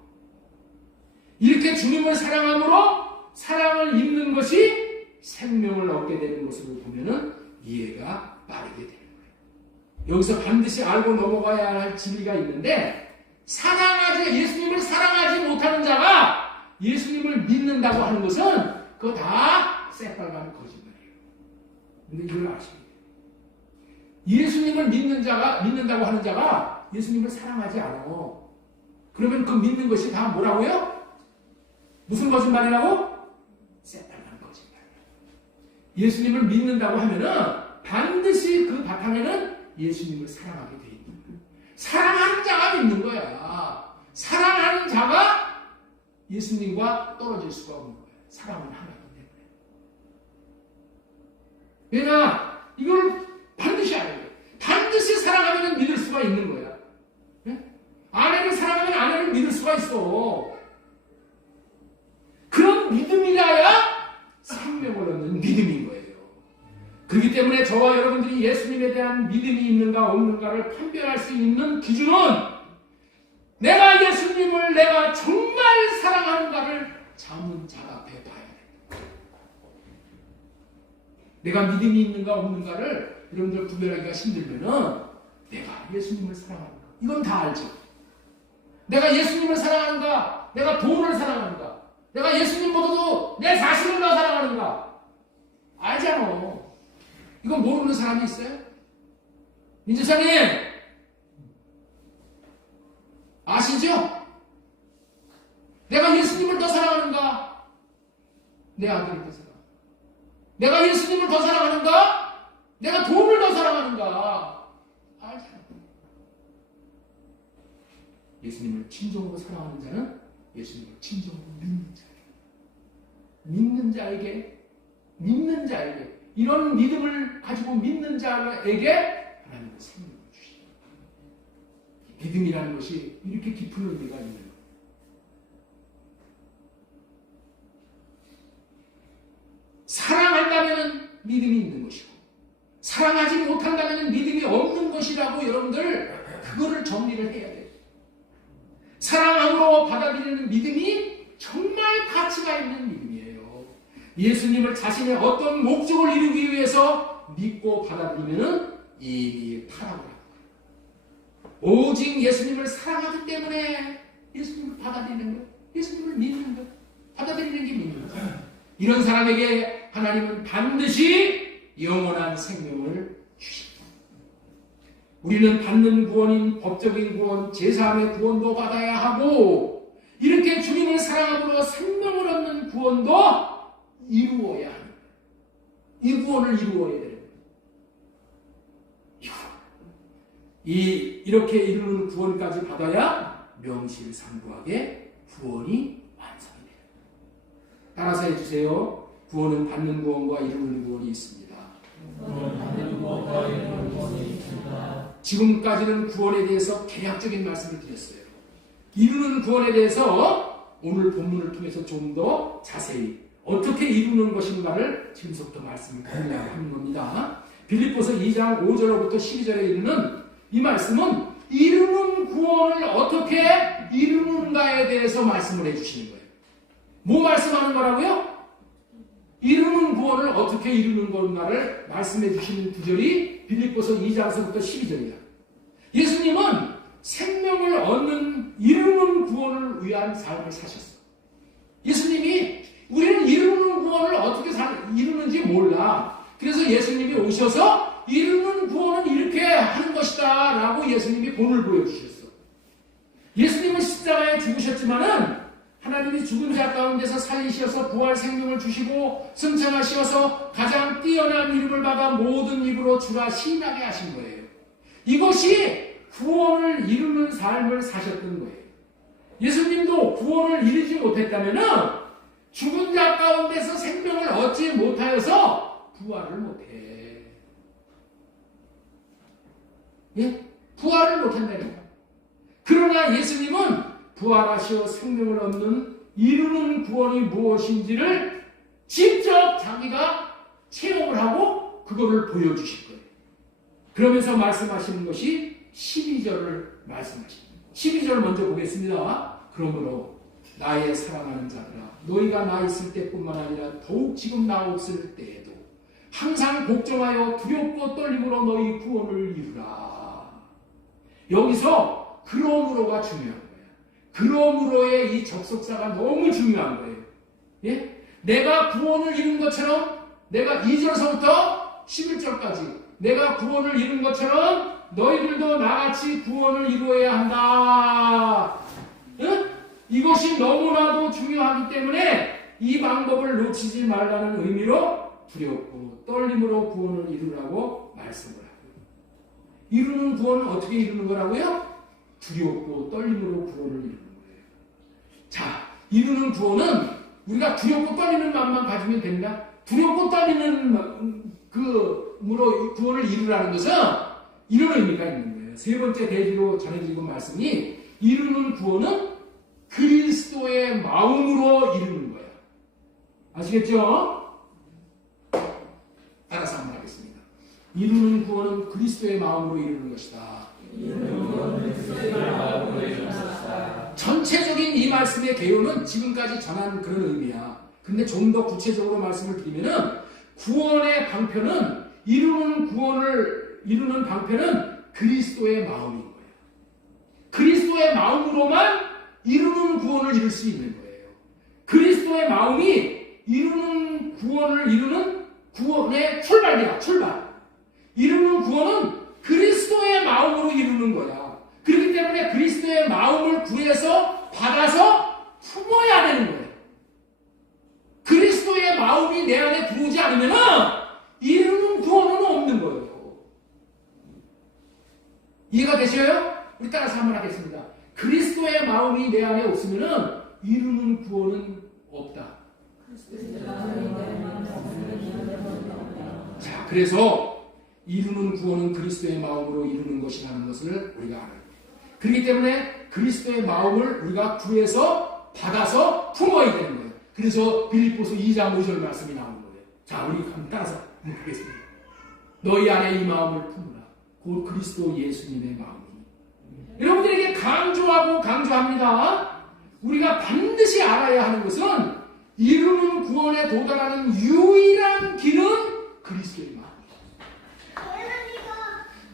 이렇게 주님을 사랑함으로 사랑을 입는 것이 생명을 얻게 되는 것으로 보면은 이해가 빠르게 되는 거예요. 여기서 반드시 알고 넘어가야 할 진리가 있는데, 예수님을 사랑하지 못하는 자가 예수님을 믿는다고 하는 것은 그거 다 새빨간 거짓말이에요. 근데 이걸 아시면 돼요. 예수님을 믿는다고 하는 자가 예수님을 사랑하지 않아. 그러면 그 믿는 것이 다 뭐라고요? 무슨 거짓말이라고? 새빨간 거짓말이에요. 예수님을 믿는다고 하면은 반드시 그 바탕에는 예수님을 사랑하게 돼 있는 거예요. 사랑하는 자가 믿는 거야. 사랑하는 자가 예수님과 떨어질 수가 없는 거예요. 사랑은 하나이기 때문에. 왜냐? 이걸 반드시 알아야 돼요. 반드시 사랑하면 믿을 수가 있는 거야. 네? 아내를 사랑하면 아내를 믿을 수가 있어. 그런 믿음이라야 생명을 얻는 믿음인 거예요. 그렇기 때문에 저와 여러분들이 예수님에 대한 믿음이 있는가 없는가를 판별할 수 있는 기준은 내가 예수님을 내가 정말 사랑하는가를 자문 자 앞에 봐야 돼요. 내가 믿음이 있는가 없는가를 여러분들 구별하기가 힘들면은 내가 예수님을 사랑하는가, 이건 다 알죠. 내가 예수님을 사랑하는가, 내가 돈을 사랑하는가, 내가 예수님보다도 내 자신을 더 사랑하는가 알잖아. 이건 모르는 사람이 있어요? 민주사님 아시죠? 내가 예수님을 더 사랑하는가, 내 아들을 더 사랑하는가, 내가 예수님을 더 사랑하는가, 내가 돈을 더 사랑하는가 알잖아. 예수님을 진정으로 사랑하는 자는 예수님을 진정으로 믿는 자에게 이런 믿음을 가지고 믿는 자에게 하나님은 생명을 주십니다. 믿음이라는 것이 이렇게 깊은 의미가 있는 거예요. 사랑한다면 믿음이 있는 것이고, 사랑하지 못한다면 믿음이 없는 것이라고 여러분들 그거를 정리를 해야 돼요. 사랑함으로 받아들이는 믿음이 정말 가치가 있는 믿음이에요. 예수님을 자신의 어떤 목적을 이루기 위해서 믿고 받아들이면 이미 타락을 합니다. 오직 예수님을 사랑하기 때문에 예수님을 받아들이는 것, 예수님을 믿는 것, 받아들이는 게 믿는 것. 이런 사람에게 하나님은 반드시 영원한 생명을 주십니다. 우리는 받는 구원인 법적인 구원, 제사함의 구원도 받아야 하고 이렇게 주님을 사랑함으로 생명을 얻는 구원도 이루어야 합니다. 이 구원을 이루어야 됩니다. 이렇게 이루는 구원까지 받아야 명실상부하게 구원이 완성이 돼요. 따라서 해주세요. 구원은 받는 구원과 이루는 구원이 있습니다. 받는 구원과 이루는 구원이 있습니다. 지금까지는 구원에 대해서 개략적인 말씀을 드렸어요. 이루는 구원에 대해서 오늘 본문을 통해서 좀 더 자세히 어떻게 이루는 것인가를 지금부터 말씀을 드리려고 하는 겁니다. 빌립보서 2장 5절로부터 12절에 이르는 이 말씀은 이루는 구원을 어떻게 이루는가에 대해서 말씀을 해주시는 거예요. 뭐 말씀하는 거라고요? 이루는 구원을 어떻게 이루는 건가를 말씀해 주시는 구절이 빌립보서 2장서부터 12절이에요. 예수님은 생명을 얻는 이루는 구원을 위한 삶을 사셨어요. 예수님이 우리는 이루는 구원을 어떻게 이루는지 몰라. 그래서 예수님이 오셔서 이루는 구원은 이렇게 하는 것이다 라고 예수님이 본을 보여주셨어. 예수님은 십자가에 죽으셨지만은 하나님이 죽은 자 가운데서 살리셔서 부활 생명을 주시고 승천하시어서 가장 뛰어난 이름을 받아 모든 입으로 주라 시인하게 하신 거예요. 이것이 구원을 이루는 삶을 사셨던 거예요. 예수님도 구원을 이루지 못했다면 죽은 자 가운데서 생명을 얻지 못하여서 부활을 못해. 예? 부활을 못한다니까. 그러나 예수님은 부활하시어 생명을 얻는 이루는 구원이 무엇인지를 직접 자기가 체험을 하고 그거를 보여주실 거예요. 그러면서 말씀하시는 것이 12절을 말씀하십니다. 12절 먼저 보겠습니다. 그러므로 나의 사랑하는 자들아 너희가 나 있을 때뿐만 아니라 더욱 지금 나 없을 때에도 항상 복종하여 두렵고 떨림으로 너희 구원을 이루라. 여기서 그러므로가 중요한 거예요. 그러므로의 이 접속사가 너무 중요한 거예요. 예? 내가 구원을 이룬 것처럼 내가 2절서부터 11절까지 내가 구원을 이룬 것처럼 너희들도 나같이 구원을 이루어야 한다. 예? 이것이 너무나도 중요하기 때문에 이 방법을 놓치지 말라는 의미로 두렵고 떨림으로 구원을 이루라고 말씀을 하고요. 이루는 구원은 어떻게 이루는 거라고요? 두렵고 떨림으로 구원을 이루는 거예요. 자, 이루는 구원은 우리가 두렵고 떨리는 마음만 가지면 된다. 두렵고 떨리는 그으로 구원을 이루라는 것은 이런 의미가 있는 거예요. 세 번째 대지로 전해드리고 말씀이 이루는 구원은 그리스도의 마음으로 이루는 거예요. 아시겠죠? 따라서 한번 하겠습니다. 이루는 구원은 그리스도의 마음으로 이루는 것이다. 전체적인 이 말씀의 개요는 지금까지 전한 그런 의미야. 근데 좀 더 구체적으로 말씀을 드리면은 구원의 방편은 이루는 구원을 이루는 방편은 그리스도의 마음인 거예요. 그리스도의 마음으로만 이루는 구원을 이룰 수 있는 거예요. 그리스도의 마음이 이루는 구원을 이루는 구원의 출발이야. 출발. 이루는 구원은 그리스도의 마음으로 이루는 거야. 그렇기 때문에 그리스도의 마음을 구해서 받아서 품어야 되는 거예요. 그리스도의 마음이 내 안에 들어오지 않으면 이루는 구원은 없는 거예요. 이해가 되셔요? 우리 따라서 한번 하겠습니다. 그리스도의 마음이 내 안에 없으면 이루는 구원은 없다. 자, 그래서 이루는 구원은 그리스도의 마음으로 이루는 것이라는 것을 우리가 알아요. 그렇기 때문에 그리스도의 마음을 우리가 구해서 받아서 품어야 되는 거예요. 그래서 빌립보서 2장 5절 말씀이 나오는 거예요. 자, 우리 한번 따라서 보겠습니다. 너희 안에 이 마음을 품으라. 곧 그리스도 예수님의 마음이니 여러분들에게 강조하고 강조합니다. 우리가 반드시 알아야 하는 것은 이루는 구원에 도달하는 유일한 길은 그리스도의 마음입니다.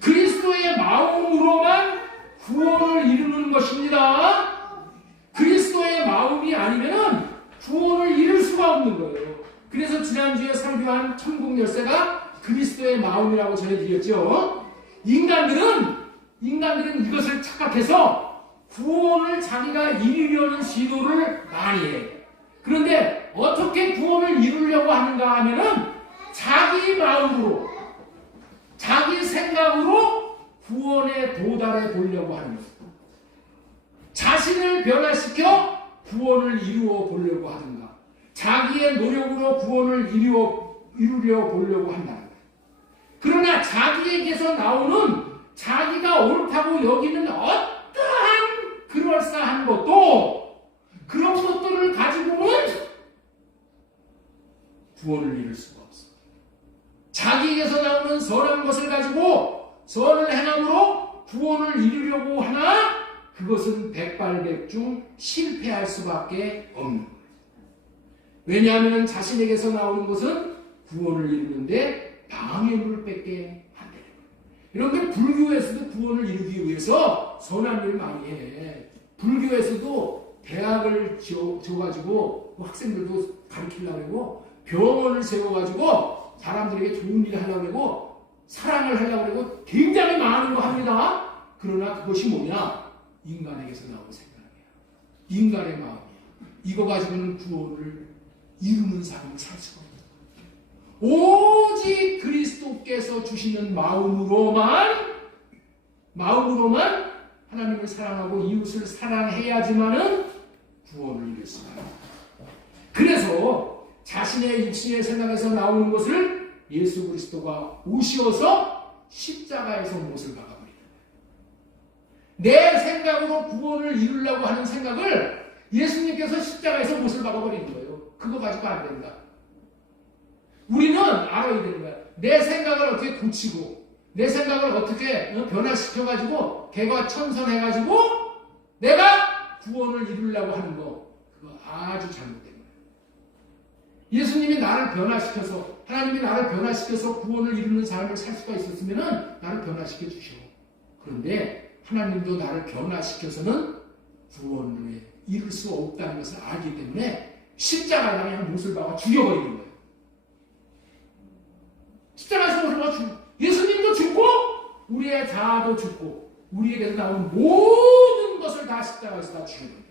그리스도의 마음으로만 구원을 이루는 것입니다. 그리스도의 마음이 아니면은 구원을 이룰 수가 없는 거예요. 그래서 지난주에 설교한 천국 열쇠가 그리스도의 마음이라고 전해드렸죠. 인간들은 이것을 착각해서 구원을 자기가 이루려는 시도를 많이 해. 그런데 어떻게 구원을 이루려고 하는가 하면은 자기 마음으로, 자기 생각으로 구원에 도달해 보려고 하는 거예요. 자신을 변화시켜 구원을 이루어 보려고 하든가, 자기의 노력으로 구원을 이루려 보려고 한다는 거예요. 그러나 자기에게서 나오는 자기가 옳다고 여기는 어떠한 그럴싸한 것도, 그런 것들을 가지고는 구원을 이룰 수가 없어. 자기에게서 나오는 선한 것을 가지고 선을 행함으로 구원을 이루려고 하나 그것은 백발백중 실패할 수밖에 없는 거예요. 왜냐하면 자신에게서 나오는 것은 구원을 이루는데 방해물을 뺏게 한다는 거예요. 여러분들 불교에서도 구원을 이루기 위해서 선한 일 많이 해. 불교에서도 대학을 지어가지고 학생들도 가르치려고 하고 병원을 세워가지고 사람들에게 좋은 일을 하려고 하고 사랑을 하려고 하고 굉장히 많은 거 합니다. 그러나 그것이 뭐냐? 인간에게서 나온 생각이야. 인간의 마음이야. 이거 가지고는 구원을 이루는 삶을 살 수가 없다. 오직 그리스도께서 주시는 마음으로만 하나님을 사랑하고 이웃을 사랑해야지만은 구원을 이룰 수가 있다. 그래서 자신의 육신의 생각에서 나오는 것을 예수 그리스도가 오셔서 십자가에서 못을 박아버린다. 내 생각으로 구원을 이루려고 하는 생각을 예수님께서 십자가에서 못을 박아버리는 거예요. 그거 가지고 안 된다. 우리는 알아야 되는 거야. 내 생각을 어떻게 고치고 내 생각을 어떻게 변화시켜가지고 개과천선해가지고 내가 구원을 이루려고 하는 거, 그거 아주 잘못된 거예요. 예수님이 나를 변화시켜서, 하나님이 나를 변화시켜서 구원을 이루는 삶을 살 수가 있었으면 나를 변화시켜 주셔. 그런데 하나님도 나를 변화시켜서는 구원을 이룰 수 없다는 것을 알기 때문에 십자가에 그냥 못을 박아 죽여버리는 거예요. 십자가에서 못을 박아 죽여. 예수님도 죽고 우리의 자아도 죽고 우리에게서 나온 모든 것을 다 십자가에서 다 죽여버려요.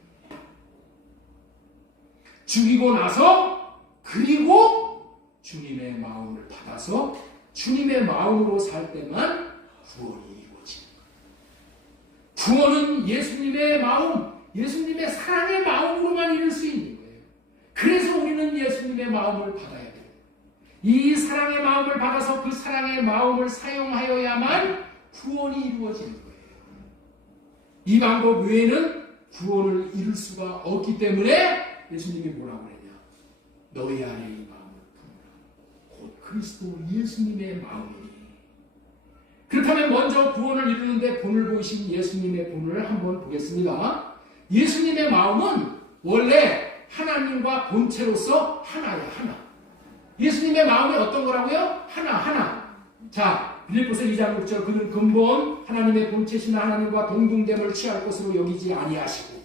죽이고 나서 그리고 주님의 마음을 받아서 주님의 마음으로 살 때만 구원이 이루어지는 거예요. 구원은 예수님의 마음, 예수님의 사랑의 마음으로만 이룰 수 있는 거예요. 그래서 우리는 예수님의 마음을 받아야 돼요. 이 사랑의 마음을 받아서 그 사랑의 마음을 사용하여야만 구원이 이루어지는 거예요. 이 방법 외에는 구원을 이룰 수가 없기 때문에 예수님이 뭐라고 그랬냐? 너희 안에 이 마음을 품으라. 곧 그리스도 예수님의 마음이니. 그렇다면 먼저 구원을 이루는데 본을 보이신 예수님의 본을 한번 보겠습니다. 예수님의 마음은 원래 하나님과 본체로서 하나야, 하나. 예수님의 마음이 어떤 거라고요? 하나. 자, 빌립보서 2장 6절 그는 근본 하나님의 본체신 하나님과 동등됨을 취할 것으로 여기지 아니하시고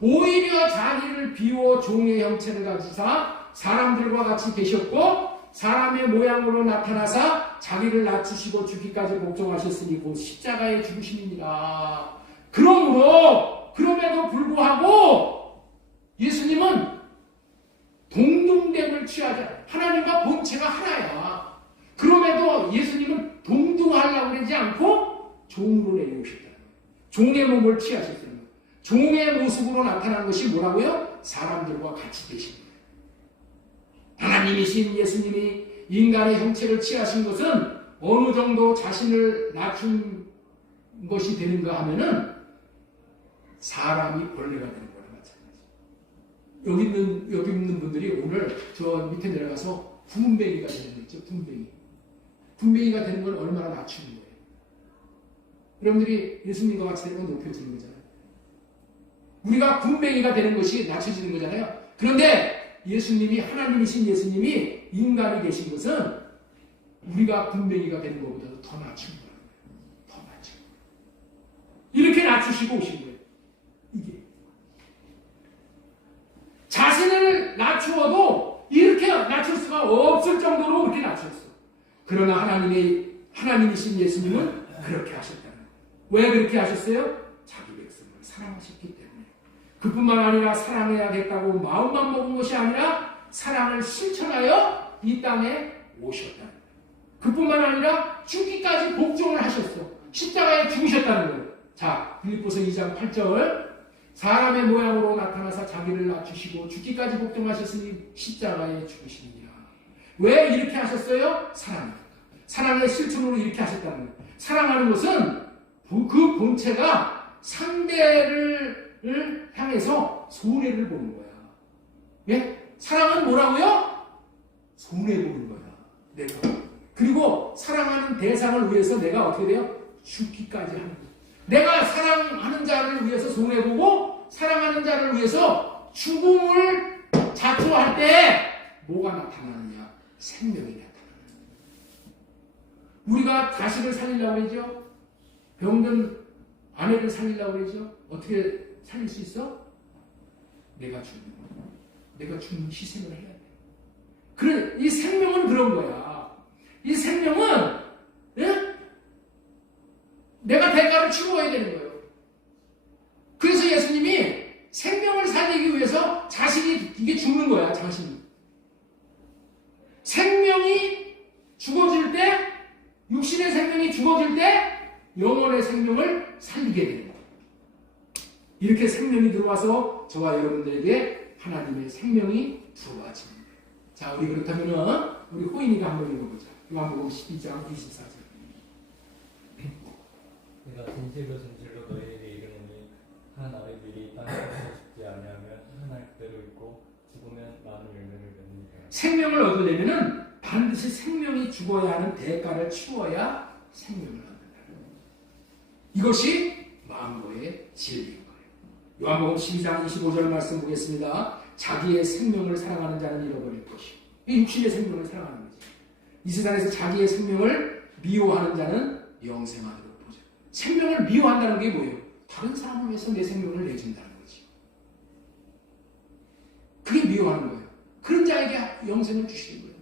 오히려 자기를 비워 종의 형체를 가지사 사람들과 같이 계셨고 사람의 모양으로 나타나사 자기를 낮추시고 죽기까지 복종하셨으니 곧 십자가에 죽으심이니라. 그럼에도 불구하고 예수님은 동등됨을 취하자. 하나님과 본체가 하나야. 그럼에도 예수님은 동등하려고 그러지 않고 종으로 내려오셨다. 종의 몸을 취하셨다는 거예요. 종의 모습으로 나타난 것이 뭐라고요? 사람들과 같이 계신 거예요. 하나님이신 예수님이 인간의 형체를 취하신 것은 어느 정도 자신을 낮춘 것이 되는가 하면은 사람이 벌레가 되는 거랑 마찬가지. 여기 있는 분들이 오늘 저 밑에 내려가서 군뱅이가 되는 거 있죠. 군뱅이가 되는 걸 얼마나 낮추는 거예요. 여러분들이 예수님과 같이 되면 높여지는 거잖아요. 우리가 군뱅이가 되는 것이 낮춰지는 거잖아요. 그런데 예수님이, 하나님이신 예수님이 인간이 되신 것은 우리가 군뱅이가 되는 것보다 더 낮춘 거예요. 더 낮춘 거예요. 이렇게 낮추시고 오신 거예요. 이게. 자신을 낮추어도 이렇게 낮출 수가 없을 정도로 그렇게 낮췄어. 그러나 하나님이신 예수님은 그렇게 하셨다는 거예요. 왜 그렇게 하셨어요? 자기 백성을 사랑하셨기 때문에. 그뿐만 아니라 사랑해야겠다고 마음만 먹은 것이 아니라 사랑을 실천하여 이 땅에 오셨다는 거예요. 그뿐만 아니라 죽기까지 복종을 하셨어. 십자가에 죽으셨다는 거예요. 자, 빌립보서 2장 8절. 사람의 모양으로 나타나서 자기를 낮추시고 죽기까지 복종하셨으니 십자가에 죽으시니라. 왜 이렇게 하셨어요? 사랑의 실천으로 이렇게 하셨다는 거예요. 사랑하는 것은 그 본체가 상대를 향해서 손해를 보는 거야. 예? 사랑은 뭐라고요? 손해보는 거야. 내가. 그리고 사랑하는 대상을 위해서 내가 어떻게 돼요? 죽기까지 하는 거야. 내가 사랑하는 자를 위해서 손해보고 사랑하는 자를 위해서 죽음을 자초할 때 뭐가 나타나느냐? 생명이 나타나는 거야. 우리가 자식을 살리려고 그러죠? 병든 아내를 살리려고 그러죠? 어떻게 살릴 수 있어? 내가 죽는 희생을 해야 돼. 그래, 이 생명은 그런 거야. 이 생명은, 예? 내가 대가를 치러야 되는 거예요. 그래서 예수님이 생명을 살리기 위해서 자신이 이게 죽는 거야, 자신이. 생명이 죽어질 때, 육신의 생명이 죽어질 때, 영혼의 생명을 살리게 되는 거예요. 이렇게 생명이 들어와서 저와 여러분들에게 하나님의 생명이 들어와집니다. 자, 우리 그렇다면은 우리 호인이가 한번 읽어보자. 요한복음 12장 24절. 내가 진실로 너희에게 이르노니 한 아이들이 땅에서 죽지 아니하면 한 알 그대로 있고 죽으면 많은 열매를 맺느니라. 생명을 얻으려면은 반드시 생명이 죽어야 하는 대가를 치워야 생명을 얻는다. 이것이 마음고의 진리인 거예요. 요한복음 12장 25절 말씀 보겠습니다. 자기의 생명을 사랑하는 자는 잃어버릴 것이고, 이 육신의 생명을 사랑하는 거지. 이 세상에서 자기의 생명을 미워하는 자는 영생하도록 보자. 생명을 미워한다는 게 뭐예요? 다른 사람을 위해서 내 생명을 내준다는 거지. 그게 미워하는 거예요. 그런 자에게 영생을 주시는 거예요.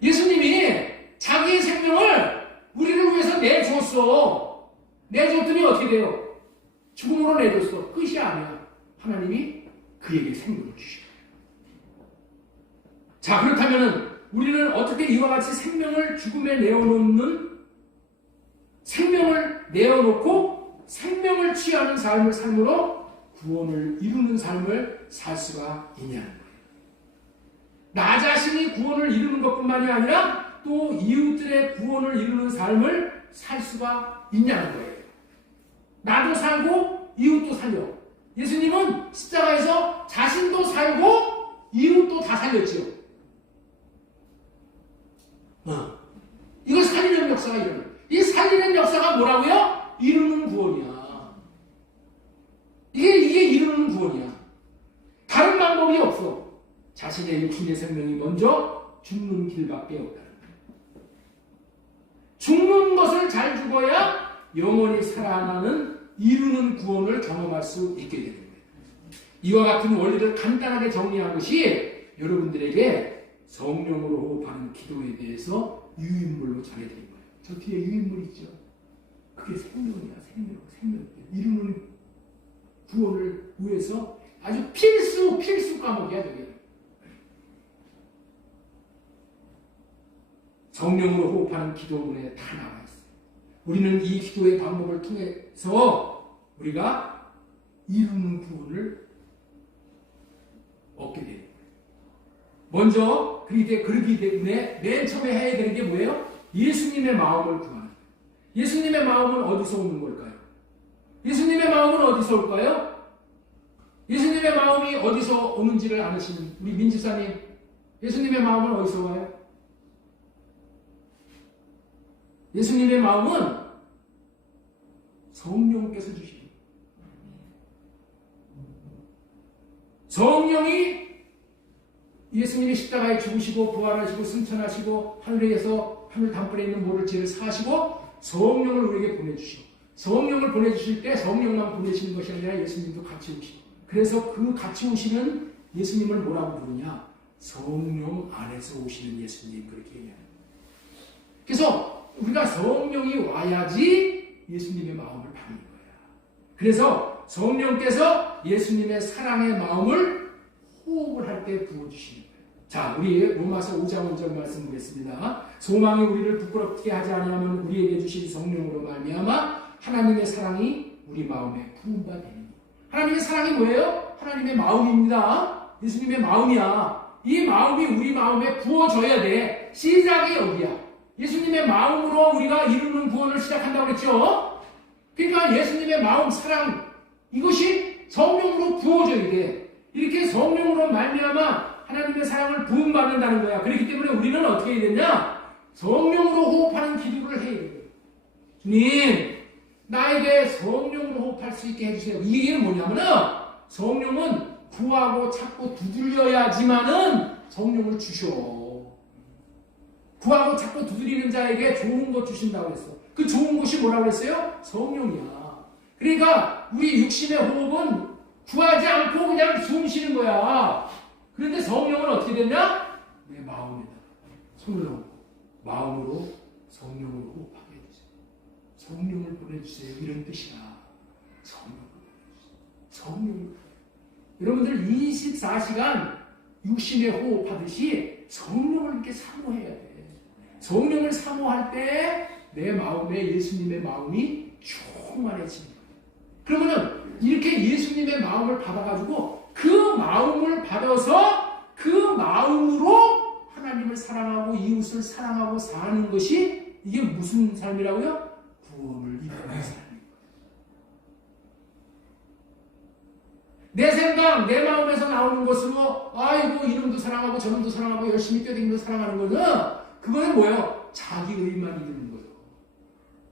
예수님이 자기의 생명을 우리를 위해서 내줬어. 내줬더니 어떻게 돼요? 죽음으로 내줬어. 끝이 아니야. 하나님이 그에게 생명을 주셔요. 자, 그렇다면 우리는 어떻게 이와 같이 생명을 죽음에 내어놓는, 생명을 내어놓고 생명을 취하는 삶을 삶으로 구원을 이루는 삶을 살 수가 있냐는 거예요. 나 자신이 구원을 이루는 것뿐만이 아니라 또 이웃들의 구원을 이루는 삶을 살 수가 있냐는 거예요. 나도 살고 이웃도 살려. 예수님은 십자가에서 자신도 살고 이웃도 다 살렸지요. 이걸 살리는 역사가 일어나. 이 살리는 역사가 뭐라고요? 이루는 구원이야. 이게 이루는 구원이야. 다른 방법이 없어. 자신의 육신의 생명이 먼저 죽는 길밖에 없다는 거예요. 죽는 것을 잘 죽어야 영원히 살아나는 이루는 구원을 경험할 수 있게 되는 거예요. 이와 같은 원리를 간단하게 정리한 것이 여러분들에게 성령으로 호흡하는 기도에 대해서 유인물로 전해드린 거예요. 저 뒤에 유인물 있죠? 그게 생명이야, 생명. 이루는 구원을 위해서 아주 필수 과목이야, 저게. 성령으로 호흡하는 기도문에 다 나와 있어요. 우리는 이 기도의 방법을 통해서 우리가 이루는 구원을 얻게 돼요. 먼저 그러기 때문에 맨 처음에 해야 되는 게 뭐예요? 예수님의 마음을 구하는 거예요. 예수님의 마음은 어디서 오는 걸까요? 예수님의 마음은 어디서 올까요? 예수님의 마음이 어디서 오는지를 아시는 우리 민지사님, 예수님의 마음은 어디서 와요? 예수님의 마음은 성령께서 주시는 거예요. 성령이 예수님이 십자가에 죽으시고 부활하시고 승천하시고 하늘에서 하늘 단번에 있는 모를 죄를 사하시고 성령을 우리에게 보내주시고 성령을 보내주실 때 성령만 보내시는 것이 아니라 예수님도 같이 오시고 그래서 그 같이 오시는 예수님을 뭐라고 부르냐? 성령 안에서 오시는 예수님 그렇게 얘기합니다. 그래서 우리가 성령이 와야지 예수님의 마음을 받는 거야. 그래서 성령께서 예수님의 사랑의 마음을 호흡을 할 때 부어주시는 거예요. 자, 우리 로마서 5장 5절 말씀 보겠습니다. 소망이 우리를 부끄럽게 하지 아니하면 우리에게 주신 성령으로 말미암아 하나님의 사랑이 우리 마음에 부음바 되니. 하나님의 사랑이 뭐예요? 하나님의 마음입니다. 예수님의 마음이야. 이 마음이 우리 마음에 부어져야 돼. 시작이 여기야. 예수님의 마음으로 우리가 이루는 구원을 시작한다고 그랬죠? 그러니까 예수님의 마음, 사랑 이것이 성령으로 부어져야 돼. 이렇게 성령으로 말미암아 하나님의 사랑을 부음받는다는 거야. 그렇기 때문에 우리는 어떻게 해야 되냐? 성령으로 호흡하는 기도를 해야 돼요. 주님, 나에게 성령으로 호흡할 수 있게 해주세요. 이 얘기는 뭐냐면은 성령은 구하고 찾고 두들려야지만은 성령을 주셔. 구하고 찾고 두드리는 자에게 좋은 것 주신다고 했어. 그 좋은 것이 뭐라고 했어요? 성령이야. 그러니까 우리 육신의 호흡은 구하지 않고 그냥 숨 쉬는 거야. 그런데 성령은 어떻게 됐냐? 내 마음에다 손을 넣고 마음으로 성령을 호흡하게 해주세요. 성령을 보내주세요. 이런 뜻이야. 성령을 보내주세요. 성령을. 여러분들 24시간 육신의 호흡하듯이 성령을 이렇게 사모해야 돼. 성령을 사모할 때 내 마음에 예수님의 마음이 충만해지는 거예요. 그러면은 이렇게 예수님의 마음을 받아가지고 그 마음을 받아서 그 마음으로 하나님을 사랑하고 이웃을 사랑하고 사는 것이 이게 무슨 삶이라고요? 구원을 이루는 삶입니다. 내 생각, 내 마음에서 나오는 것으로 아이고 이놈도 사랑하고 저놈도 사랑하고 열심히 뛰어다니면서 사랑하는 것은 그거는 뭐예요? 자기 의만 이루는 거예요.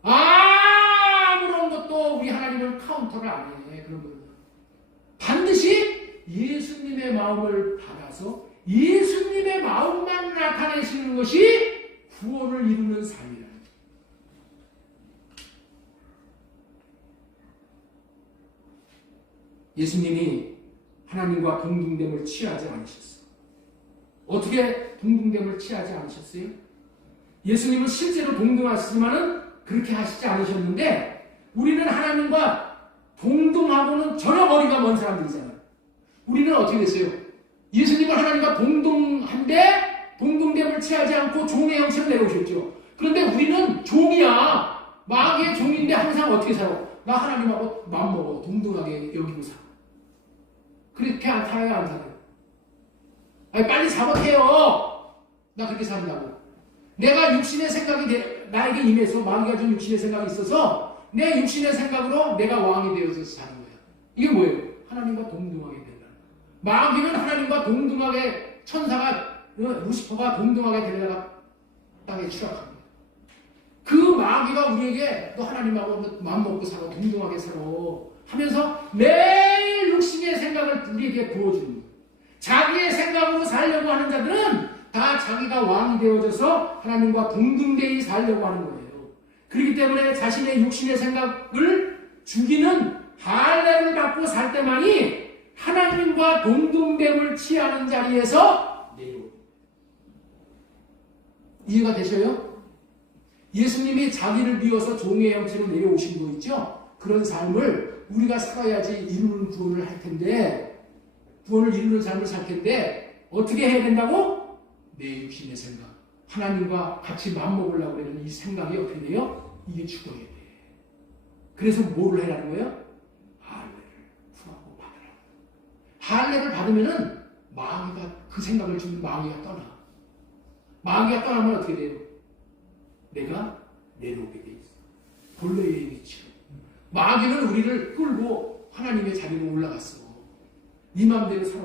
아무런 것도 우리 하나님은 카운터를 안 해. 그런 거예요. 반드시 예수님의 마음을 받아서 예수님의 마음만 나타내시는 것이 구원을 이루는 삶이라. 예수님이 하나님과 동등됨을 취하지 않으셨어요. 어떻게 동등됨을 취하지 않으셨어요? 예수님은 실제로 동등하시지만은 그렇게 하시지 않으셨는데 우리는 하나님과 동등하고는 전혀 거리가 먼 사람들이잖아요. 우리는 어떻게 됐어요? 예수님은 하나님과 동등한데 동등됨을 취하지 않고 종의 형체를 내려오셨죠. 그런데 우리는 종이야. 마귀의 종인데 항상 어떻게 살아? 나 하나님하고 마음먹어. 동등하게 여기고 살아. 그렇게 안 살아요? 안 살아요? 아니, 빨리 잡아해요. 나 그렇게 산다고. 내가 육신의 생각이 나에게 임해서 마귀가 준 육신의 생각이 있어서 내 육신의 생각으로 내가 왕이 되어서 사는 거야. 이게 뭐예요? 하나님과 동등하게 된다. 마귀는 하나님과 동등하게 천사가 루시퍼가 동등하게 되려다가 땅에 추락합니다. 그 마귀가 우리에게 너 하나님하고 마음먹고 살아 동등하게 살아 하면서 매일 육신의 생각을 우리에게 부어주는 거예요. 자기의 생각으로 살려고 하는 자들은 다 자기가 왕이 되어져서 하나님과 동등되이 살려고 하는 거예요. 그렇기 때문에 자신의 육신의 생각을 죽이는 할례를 받고 살 때만이 하나님과 동등됨을 취하는 자리에서 내려옵니다. 이해가 되셔요? 예수님이 자기를 비워서 종의 형체로 내려오신 거 있죠? 그런 삶을 우리가 살아야지 이루는 구원을 할 텐데 구원을 이루는 삶을 살 텐데 어떻게 해야 된다고? 내 육신의 생각, 하나님과 같이 마음먹으려고 하는 이 생각이 어떻게 돼요? 이게 죽어야 돼. 그래서 뭐를 해라는 거예요? 할례를 구하고 받으라. 할례를 받으면은 마귀가 그 생각을 주는 마귀가 떠나. 마귀가 떠나면 어떻게 돼요? 내가 내려오게 돼 있어. 본래의 위치로. 마귀는 우리를 끌고 하나님의 자리로 올라갔어. 네 맘대로 살아.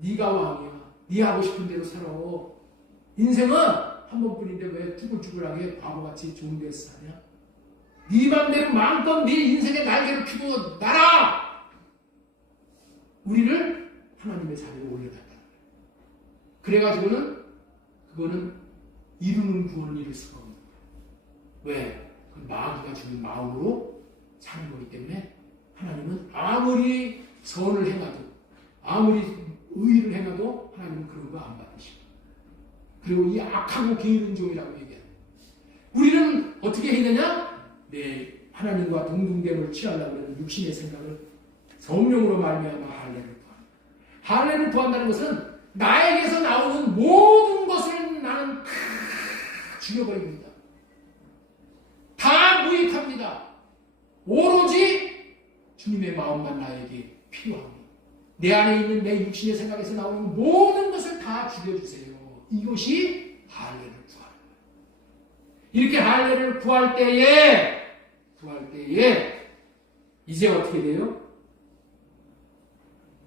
네가 왕이야. 네 하고 싶은 대로 살아. 인생은 한 번뿐인데 왜 쭈글쭈글하게 바보같이 좋은 데서 사냐? 네 맘대로 마음껏 네 인생의 날개를 펴고 날아! 우리를 하나님의 자리에 올려놨다. 그래가지고는 그거는 이루는 구원을 이룰 수가 없는 거예요. 왜? 그 마귀가 주는 마음으로 사는 거기 때문에 하나님은 아무리 선을 행하도 아무리 의를 행하도 하나님은 그런 거 안 받으시고, 그리고 이 악하고 게으른 종이라고 얘기해요. 우리는 어떻게 해야 되냐? 하나님과 동등됨을 취하려고 하는 육신의 생각을 성령으로 말미암아 할례를 구한다. 할례를 구한다는 것은 나에게서 나오는 모든 것을 나는 다 죽여버립니다. 다 무익합니다. 오로지 주님의 마음만 나에게 필요합니다. 내 안에 있는 내 육신의 생각에서 나오는 모든 것을 다 죽여주세요. 이것이 할례를 구하는 거예요. 이렇게 할례를 구할 때에 이제 어떻게 돼요?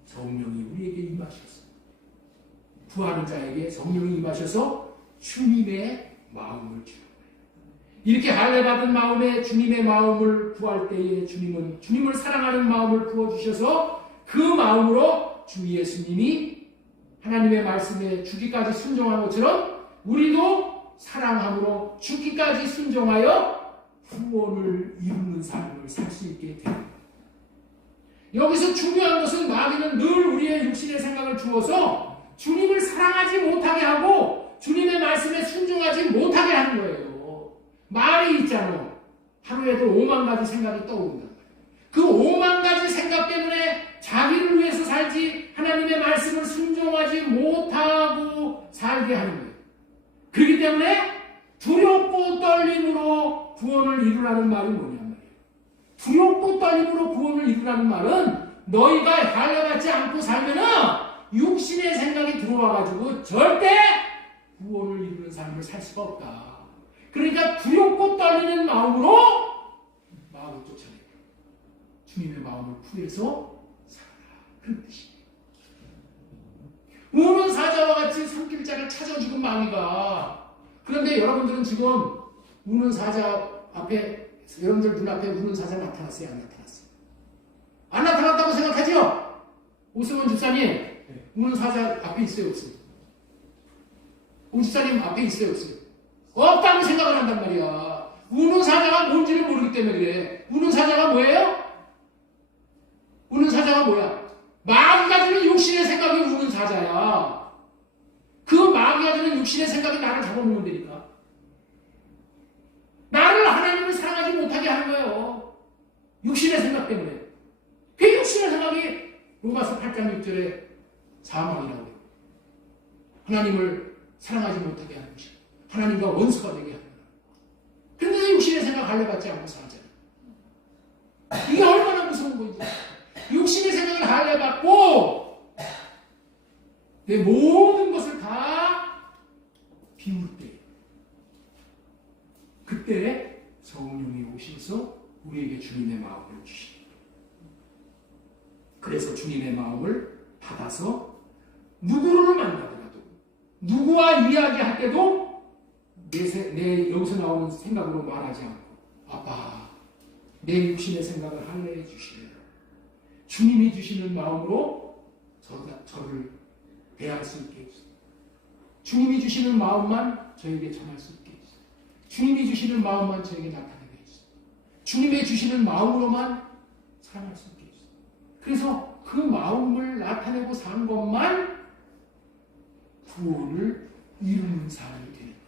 성령이 우리에게 임하셨어요. 구하는 자에게 성령이 임하셔서 주님의 마음을 주는 거예요. 이렇게 할례 받은 마음에 주님의 마음을 구할 때에 주님은 주님을 사랑하는 마음을 부어주셔서 그 마음으로 주 예수님이 하나님의 말씀에 죽기까지 순종한 것처럼 우리도 사랑함으로 죽기까지 순종하여 구원을 이루는 삶을 살 수 있게 됩니다. 여기서 중요한 것은 마귀는 늘 우리의 육신의 생각을 주어서 주님을 사랑하지 못하게 하고 주님의 말씀에 순종하지 못하게 하는 거예요. 말이 있잖아. 하루에도 5만 가지 생각이 떠오른다. 그 5만 가지 생각 때문에 자기를 위해서 살지 하나님의 말씀을 순종하지 못하고 살게 하는 거예요. 그렇기 때문에 두렵고 떨림으로 구원을 이루라는 말이 뭐냐면 말이에요. 두렵고 떨림으로 구원을 이루라는 말은 너희가 할례받지 않고 살면은 육신의 생각이 들어와가지고 절대 구원을 이루는 삶을 살 수가 없다. 그러니까 두렵고 떨리는 마음으로 마음을 쫓아내고 주님의 마음을 구해서 살아라. 그런 뜻이에요. 우는 사자와 같이 손길자를 찾아주고 마귀가. 그런데 여러분들은 지금 우는 사자 앞에, 여러분들 눈앞에 우는 사자 나타났어요? 안 나타났어요? 안 나타났다고 생각하죠? 오승원 집사님, 우는 사자 앞에 있어요? 없어요? 오 집사님 앞에 있어요? 없어요? 없다고 생각을 한단 말이야. 우는 사자가 뭔지를 모르기 때문에 그래. 우는 사자가 뭐예요? 우는 사자가 뭐야? 마귀가 주는 육신의 생각이 우는 사자야. 그 마귀가 주는 육신의 생각이 나를 잡아먹는 데니까. 나를 하나님을 사랑하지 못하게 하는 거예요. 육신의 생각 때문에. 그 육신의 생각이 로마서 8장 6절에 사망이라고 해요. 하나님을 사랑하지 못하게 하는 것이야. 하나님과 원수가 되게 하는 거야. 그런데 육신의 생각 할례받지 않고 살잖아. 이게 얼마나 무서운 건지. 육신의 생각을 할례받고 내 모든 것을 다 비울 때, 그때 성령이 오셔서 우리에게 주님의 마음을 주십니다. 그래서 주님의 마음을 받아서 누구를 만나더라도, 누구와 이야기할 때도 내 여기서 나오는 생각으로 말하지 않고, 아빠, 내 육신의 생각을 할례해 주시래요. 주님이 주시는 마음으로 저를 대할 수 있게 해주세요. 주님이 주시는 마음만 저에게 전할 수 있게 해주세요. 주님이 주시는 마음만 저에게 나타내게 해주세요. 주님이 주시는 마음으로만 사랑할 수 있게 해주세요. 그래서 그 마음을 나타내고 사는 것만 구원을 이루는 사람이 되는 거예요.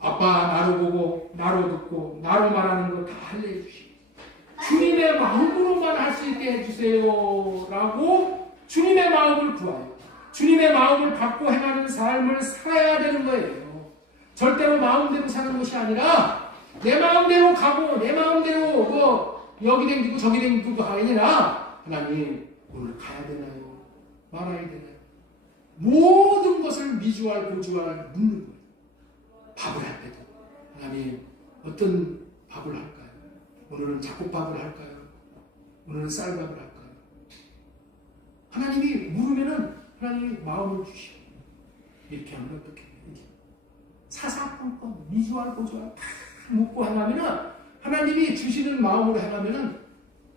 아빠 나로 보고 나로 듣고 나로 말하는 거 다 할례해 주시고 주님의 마음으로만 할 수 있게 해주세요 라고 주님의 마음을 구하여 주님의 마음을 받고 행하는 삶을 살아야 되는 거예요. 절대로 마음대로 사는 것이 아니라 내 마음대로 가고 내 마음대로 뭐 여기 댕기고 저기 댕기고 하게 아니라 하나님 오늘 가야 되나요? 말아야 되나요? 모든 것을 미주알 고주알 묻는 거예요. 밥을 할 때도 하나님 어떤 밥을 할까요? 오늘은 잡곡밥을 할까요? 오늘은 쌀밥을 할까요? 하나님이 물으면은 하나님이 마음을 주시고 이렇게 하면 어떻게 해요? 사사건건 미주알 고주알 다 묻고 하려면은 하나님이 주시는 마음으로 하려면은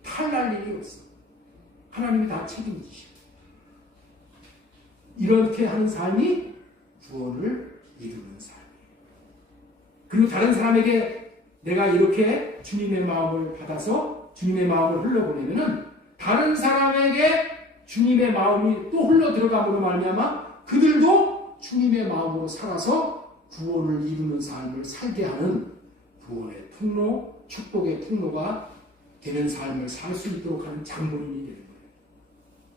탈날 일이 없어. 하나님이 다 책임지셔. 이렇게 하는 삶이 구원을 이루는 삶이에요. 그리고 다른 사람에게 내가 이렇게 주님의 마음을 받아서 주님의 마음을 흘려보내면은 다른 사람에게 주님의 마음이 또 흘러 들어감으로 말미암아 그들도 주님의 마음으로 살아서 구원을 이루는 삶을 살게 하는 구원의 통로, 축복의 통로가 되는 삶을 살 수 있도록 하는 장본인이 되는 거예요.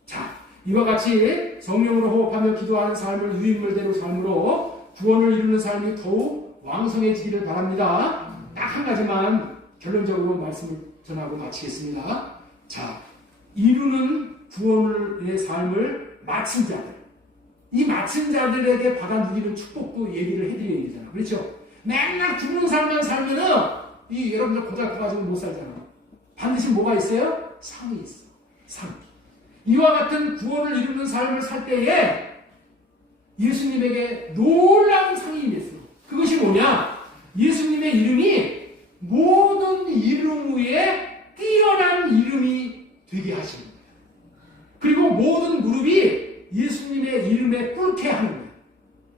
자, 이와 같이 성령으로 호흡하며 기도하는 삶을 유인물대로 삶으로 구원을 이루는 삶이 더욱 왕성해지기를 바랍니다. 딱 한 가지만 결론적으로 말씀을 전하고 마치겠습니다. 자, 이루는 구원의 삶을 마친 자들, 이 마친 자들에게 받아 누리는 축복도 얘기를 해드려야 되잖아. 그렇죠? 맨날 죽는 삶만 살면은 이 여러분들 고작 가지고 못 살잖아. 반드시 뭐가 있어요? 상이 있어. 상. 이와 같은 구원을 이루는 삶을 살 때에 예수님에게 놀라운 상이 임했어. 그것이 뭐냐? 예수님의 이름이 모든 이름 위에 뛰어난 이름이 되게 하시는 거예요. 그리고 모든 무릎이 예수님의 이름에 꿇게 하는 거예요.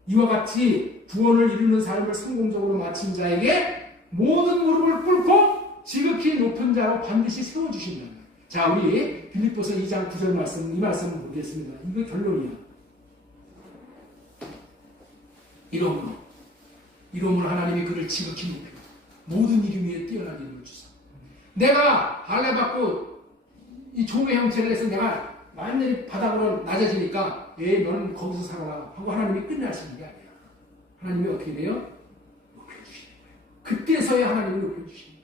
이와 같이 구원을 이루는 삶을 성공적으로 마친 자에게 모든 무릎을 꿇고 지극히 높은 자로 반드시 세워주신다. 자, 우리 빌립보서 2장 9절 말씀, 이 말씀을 보겠습니다. 이거 결론이야. 이러므로 하나님이 그를 지극히 높여 모든 이름 위에 뛰어난 이름을 주사. 내가 할례받고 이 종의 형체를 해서 내가 완전히 바닥으로 낮아지니까 너는 거기서 살아라 하고 하나님이 끝내시는 게 아니야. 하나님이 어떻게 돼요? 높여주시는 거예요. 그때서야 하나님이 높여주시는 거예요.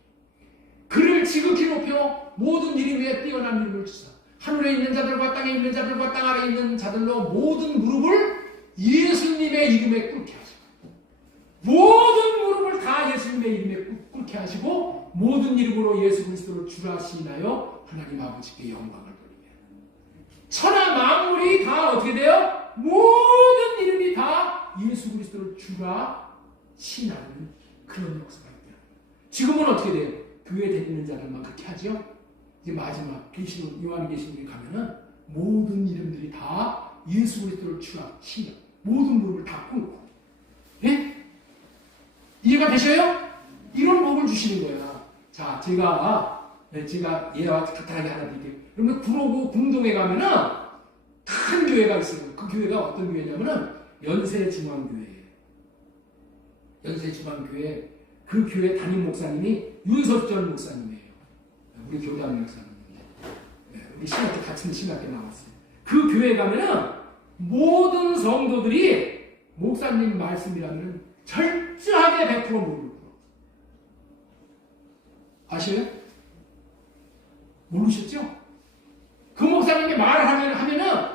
그를 지극히 높여 모든 이름 위에 뛰어난 이름을 주사. 하늘에 있는 자들과 땅에 있는 자들과 땅 아래에 있는 자들로 모든 무릎을 예수님의 이름에 꿇게 하시고 모든 무릎을 다 예수님의 이름에 꿇게 하시고 모든 이름으로 예수 그리스도를 주라 시인하여 하나님 아버지께 영광을 돌리게. 천하 만물이 다 어떻게 돼요? 모든 이름이 다 예수 그리스도를 주라 시인하는 그런 역사가 있다. 지금은 어떻게 돼요? 교회에 다니는 자들만 그렇게 하죠. 이제 마지막 계시록 요한계시록에 가면은 모든 이름들이 다 예수 그리스도를 주라 시인, 모든 무릎을 다 꿇고, 예? 이해가 되셔요? 이런 복을 주시는 거야. 자, 제가 예와 간단하게 하나 드릴게요. 그러면 구로구 궁동에 가면은 큰 교회가 있어요. 그 교회가 어떤 교회냐면은 연세중앙교회예요. 연세중앙교회, 그 교회 담임 목사님이 윤석전 목사님이에요. 우리 교단 목사님인데, 우리 신학교 같은 신학교 나왔어요. 그 교회에 가면은 모든 성도들이 목사님 말씀이라면 철저하게 100% 무릎을 꿇어. 아시나요? 모르셨죠? 그 목사님이 말을 하면은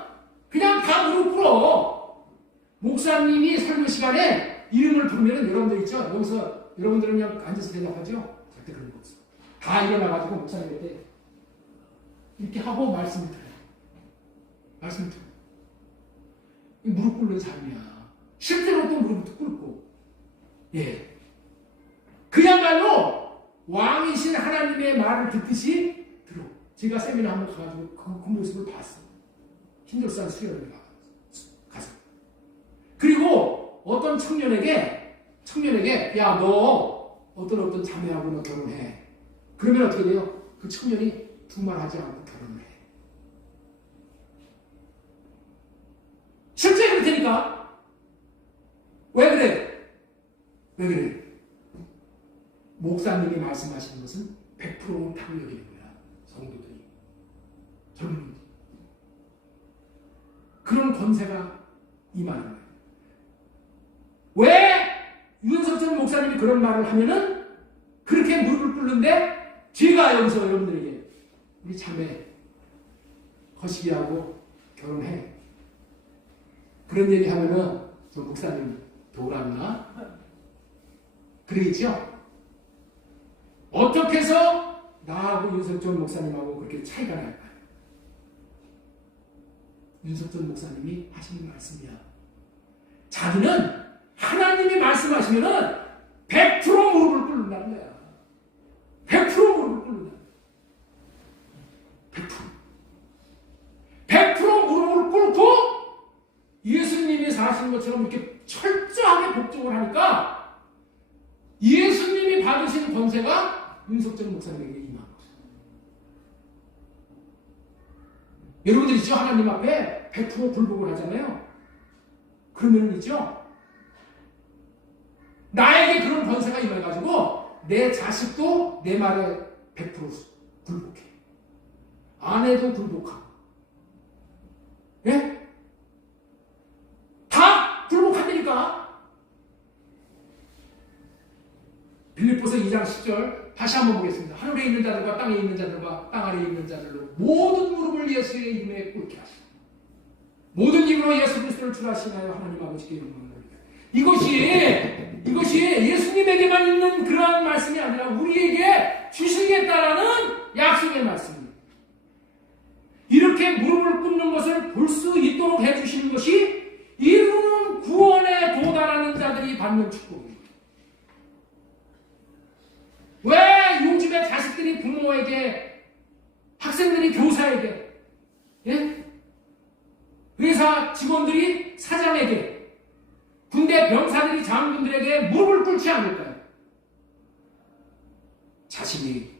그냥 다 무릎 꿇어. 목사님이 설교 시간에 이름을 부르면은 여러분들 있죠? 여기서 여러분들은 그냥 앉아서 대답하죠? 절대 그런 거 없어. 다 일어나가지고 목사님한테 이렇게 하고 말씀을 들어요. 말씀을 들어요. 이 무릎 꿇는 삶이야. 실제로 또 무릎을 꿇고. 예. 그야말로 왕이신 하나님의 말을 듣듯이 들어. 제가 세미나 한번 가가지고 그 모습을 봤어. 신절산 수련을 가서. 그리고 어떤 청년에게 야, 너 어떤 자매하고 너 결혼해. 그러면 어떻게 돼요? 그 청년이 두말하지 않고 결혼을 해. 실제 그렇다니까. 왜 그래? 목사님이 말씀하시는 것은 100% 옳다고 여기는 거야. 성도들이. 젊은이들이. 그런 권세가 임하는 거예요. 왜 윤석천 목사님이 그런 말을 하면은 그렇게 무릎을 꿇는데 제가 여기서 여러분들에게 우리 자매 거시기하고 결혼해. 그런 얘기 하면은 저 목사님 돌았나? 그러겠죠? 어떻게 해서 나하고 윤석천 목사님하고 그렇게 차이가 날까요? 윤석천 목사님이 하시는 말씀이야. 자기는 하나님이 말씀하신 받으시면은 100% 무릎을 꿇는다는 거야. 100% 무릎을 꿇는다. 100%. 100% 무릎을 꿇고 예수님이 사신 것처럼 이렇게 철저하게 복종을 하니까 예수님이 받으신 권세가 윤석철 목사님에게 임한 거죠. 여러분들 있죠? 하나님 앞에 100% 굴복을 하잖아요. 그러면 있죠? 나에게 그런 권세가 임해가지고 내 자식도 내 말에 100% 굴복해. 아내도 굴복하고. 예? 다 굴복한다니까. 빌립보서 2장 10절 다시 한번 보겠습니다. 하늘에 있는 자들과 땅에 있는 자들과 땅 아래에 있는 자들로 모든 무릎을 예수의 이름에 꿇게 하시고 모든 입으로 예수 그리스도를 주하시나요 하나님 아버지께 영광을 이것이 예수님에게만 있는 그러한 말씀이 아니라 우리에게 주시겠다라는 약속의 말씀입니다. 이렇게 무릎을 꿇는 것을 볼 수 있도록 해주시는 것이 이루는 구원에 도달하는 자들이 받는 축복입니다. 왜 요즘에 자식들이 부모에게, 학생들이 교사에게, 예? 회사 직원들이 사장에게, 군대 병사들이 장군들에게 무릎을 꿇지 않을까요? 자신이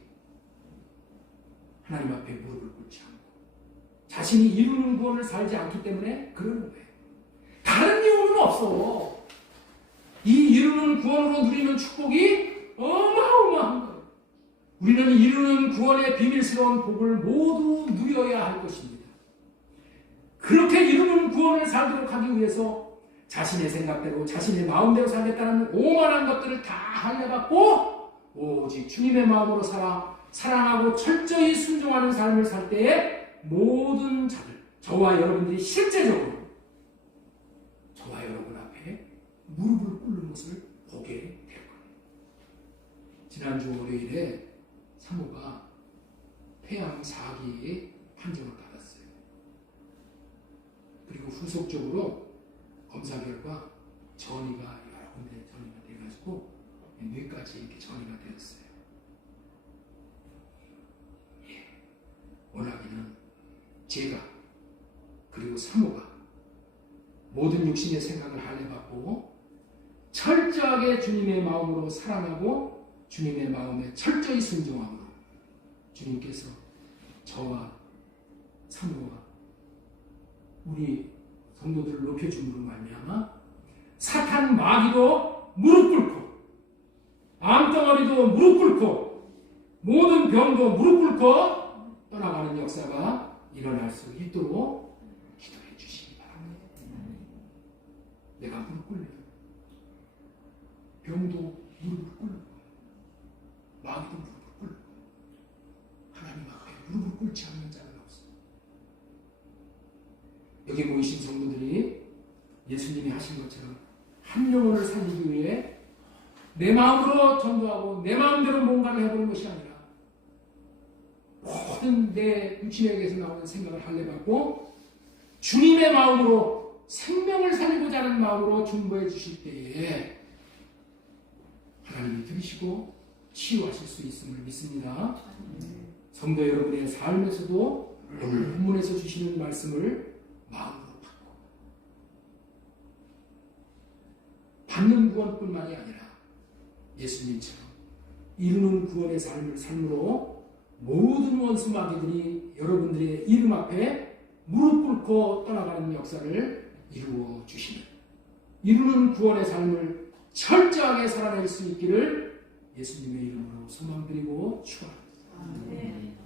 하나님 앞에 무릎을 꿇지 않고 자신이 이루는 구원을 살지 않기 때문에 그러는 거예요. 다른 이유는 없어. 이 이루는 구원으로 누리는 축복이 어마어마한 거예요. 우리는 이루는 구원의 비밀스러운 복을 모두 누려야 할 것입니다. 그렇게 이루는 구원을 살도록 하기 위해서 자신의 생각대로 자신의 마음대로 살겠다는 오만한 것들을 다 할례받고 오직 주님의 마음으로 살아 사랑하고 철저히 순종하는 삶을 살 때에 모든 자들, 저와 여러분들이 실제적으로 저와 여러분 앞에 무릎을 꿇는 것을 보게 될 거예요. 지난주 월요일에 사모가 폐암 4기의 판정을 받았어요. 그리고 후속적으로 검사 결과 전이가 여러 군데 전이가 돼가지고 뇌까지 이렇게 전이가 되었어요. 예. 원하기는 제가 그리고 사모가 모든 육신의 생각을 할례받고 철저하게 주님의 마음으로 사랑하고 주님의 마음에 철저히 순종함으로 주님께서 저와 사모와 우리 성도들을 높여줌으로 말미암아 사탄 마귀도 무릎 꿇고 암덩어리도 무릎 꿇고 모든 병도 무릎 꿇고 떠나가는 역사가 일어날 수 있도록 기도해 주시기 바랍니다. 내가 무릎 꿇는 병도 무릎을 꿇고 마귀도 무릎을 꿇고 하나님 앞에 무릎을 꿇지 않는 자는 없습니다. 여기 모이신 성도들이 예수님이 하신 것처럼 한 영혼을 살리기 위해 내 마음으로 전도하고 내 마음대로 뭔가를 해보는 것이 아니라 모든 내 육신에게서 나오는 생각을 할례받고 주님의 마음으로 생명을 살리고자 하는 마음으로 중보해 주실 때에 하나님이 들으시고 치유하실 수 있음을 믿습니다. 성도 여러분의 삶에서도 오늘 본문에서 주시는 말씀을 마음으로 받고 받는 구원뿐만이 아니라 예수님처럼 이루는 구원의 삶을 삶으로 모든 원수 마귀들이 여러분들의 이름 앞에 무릎 꿇고 떠나가는 역사를 이루어 주시는 이루는 구원의 삶을 철저하게 살아낼 수 있기를 예수님의 이름으로 소망드리고 축원합니다.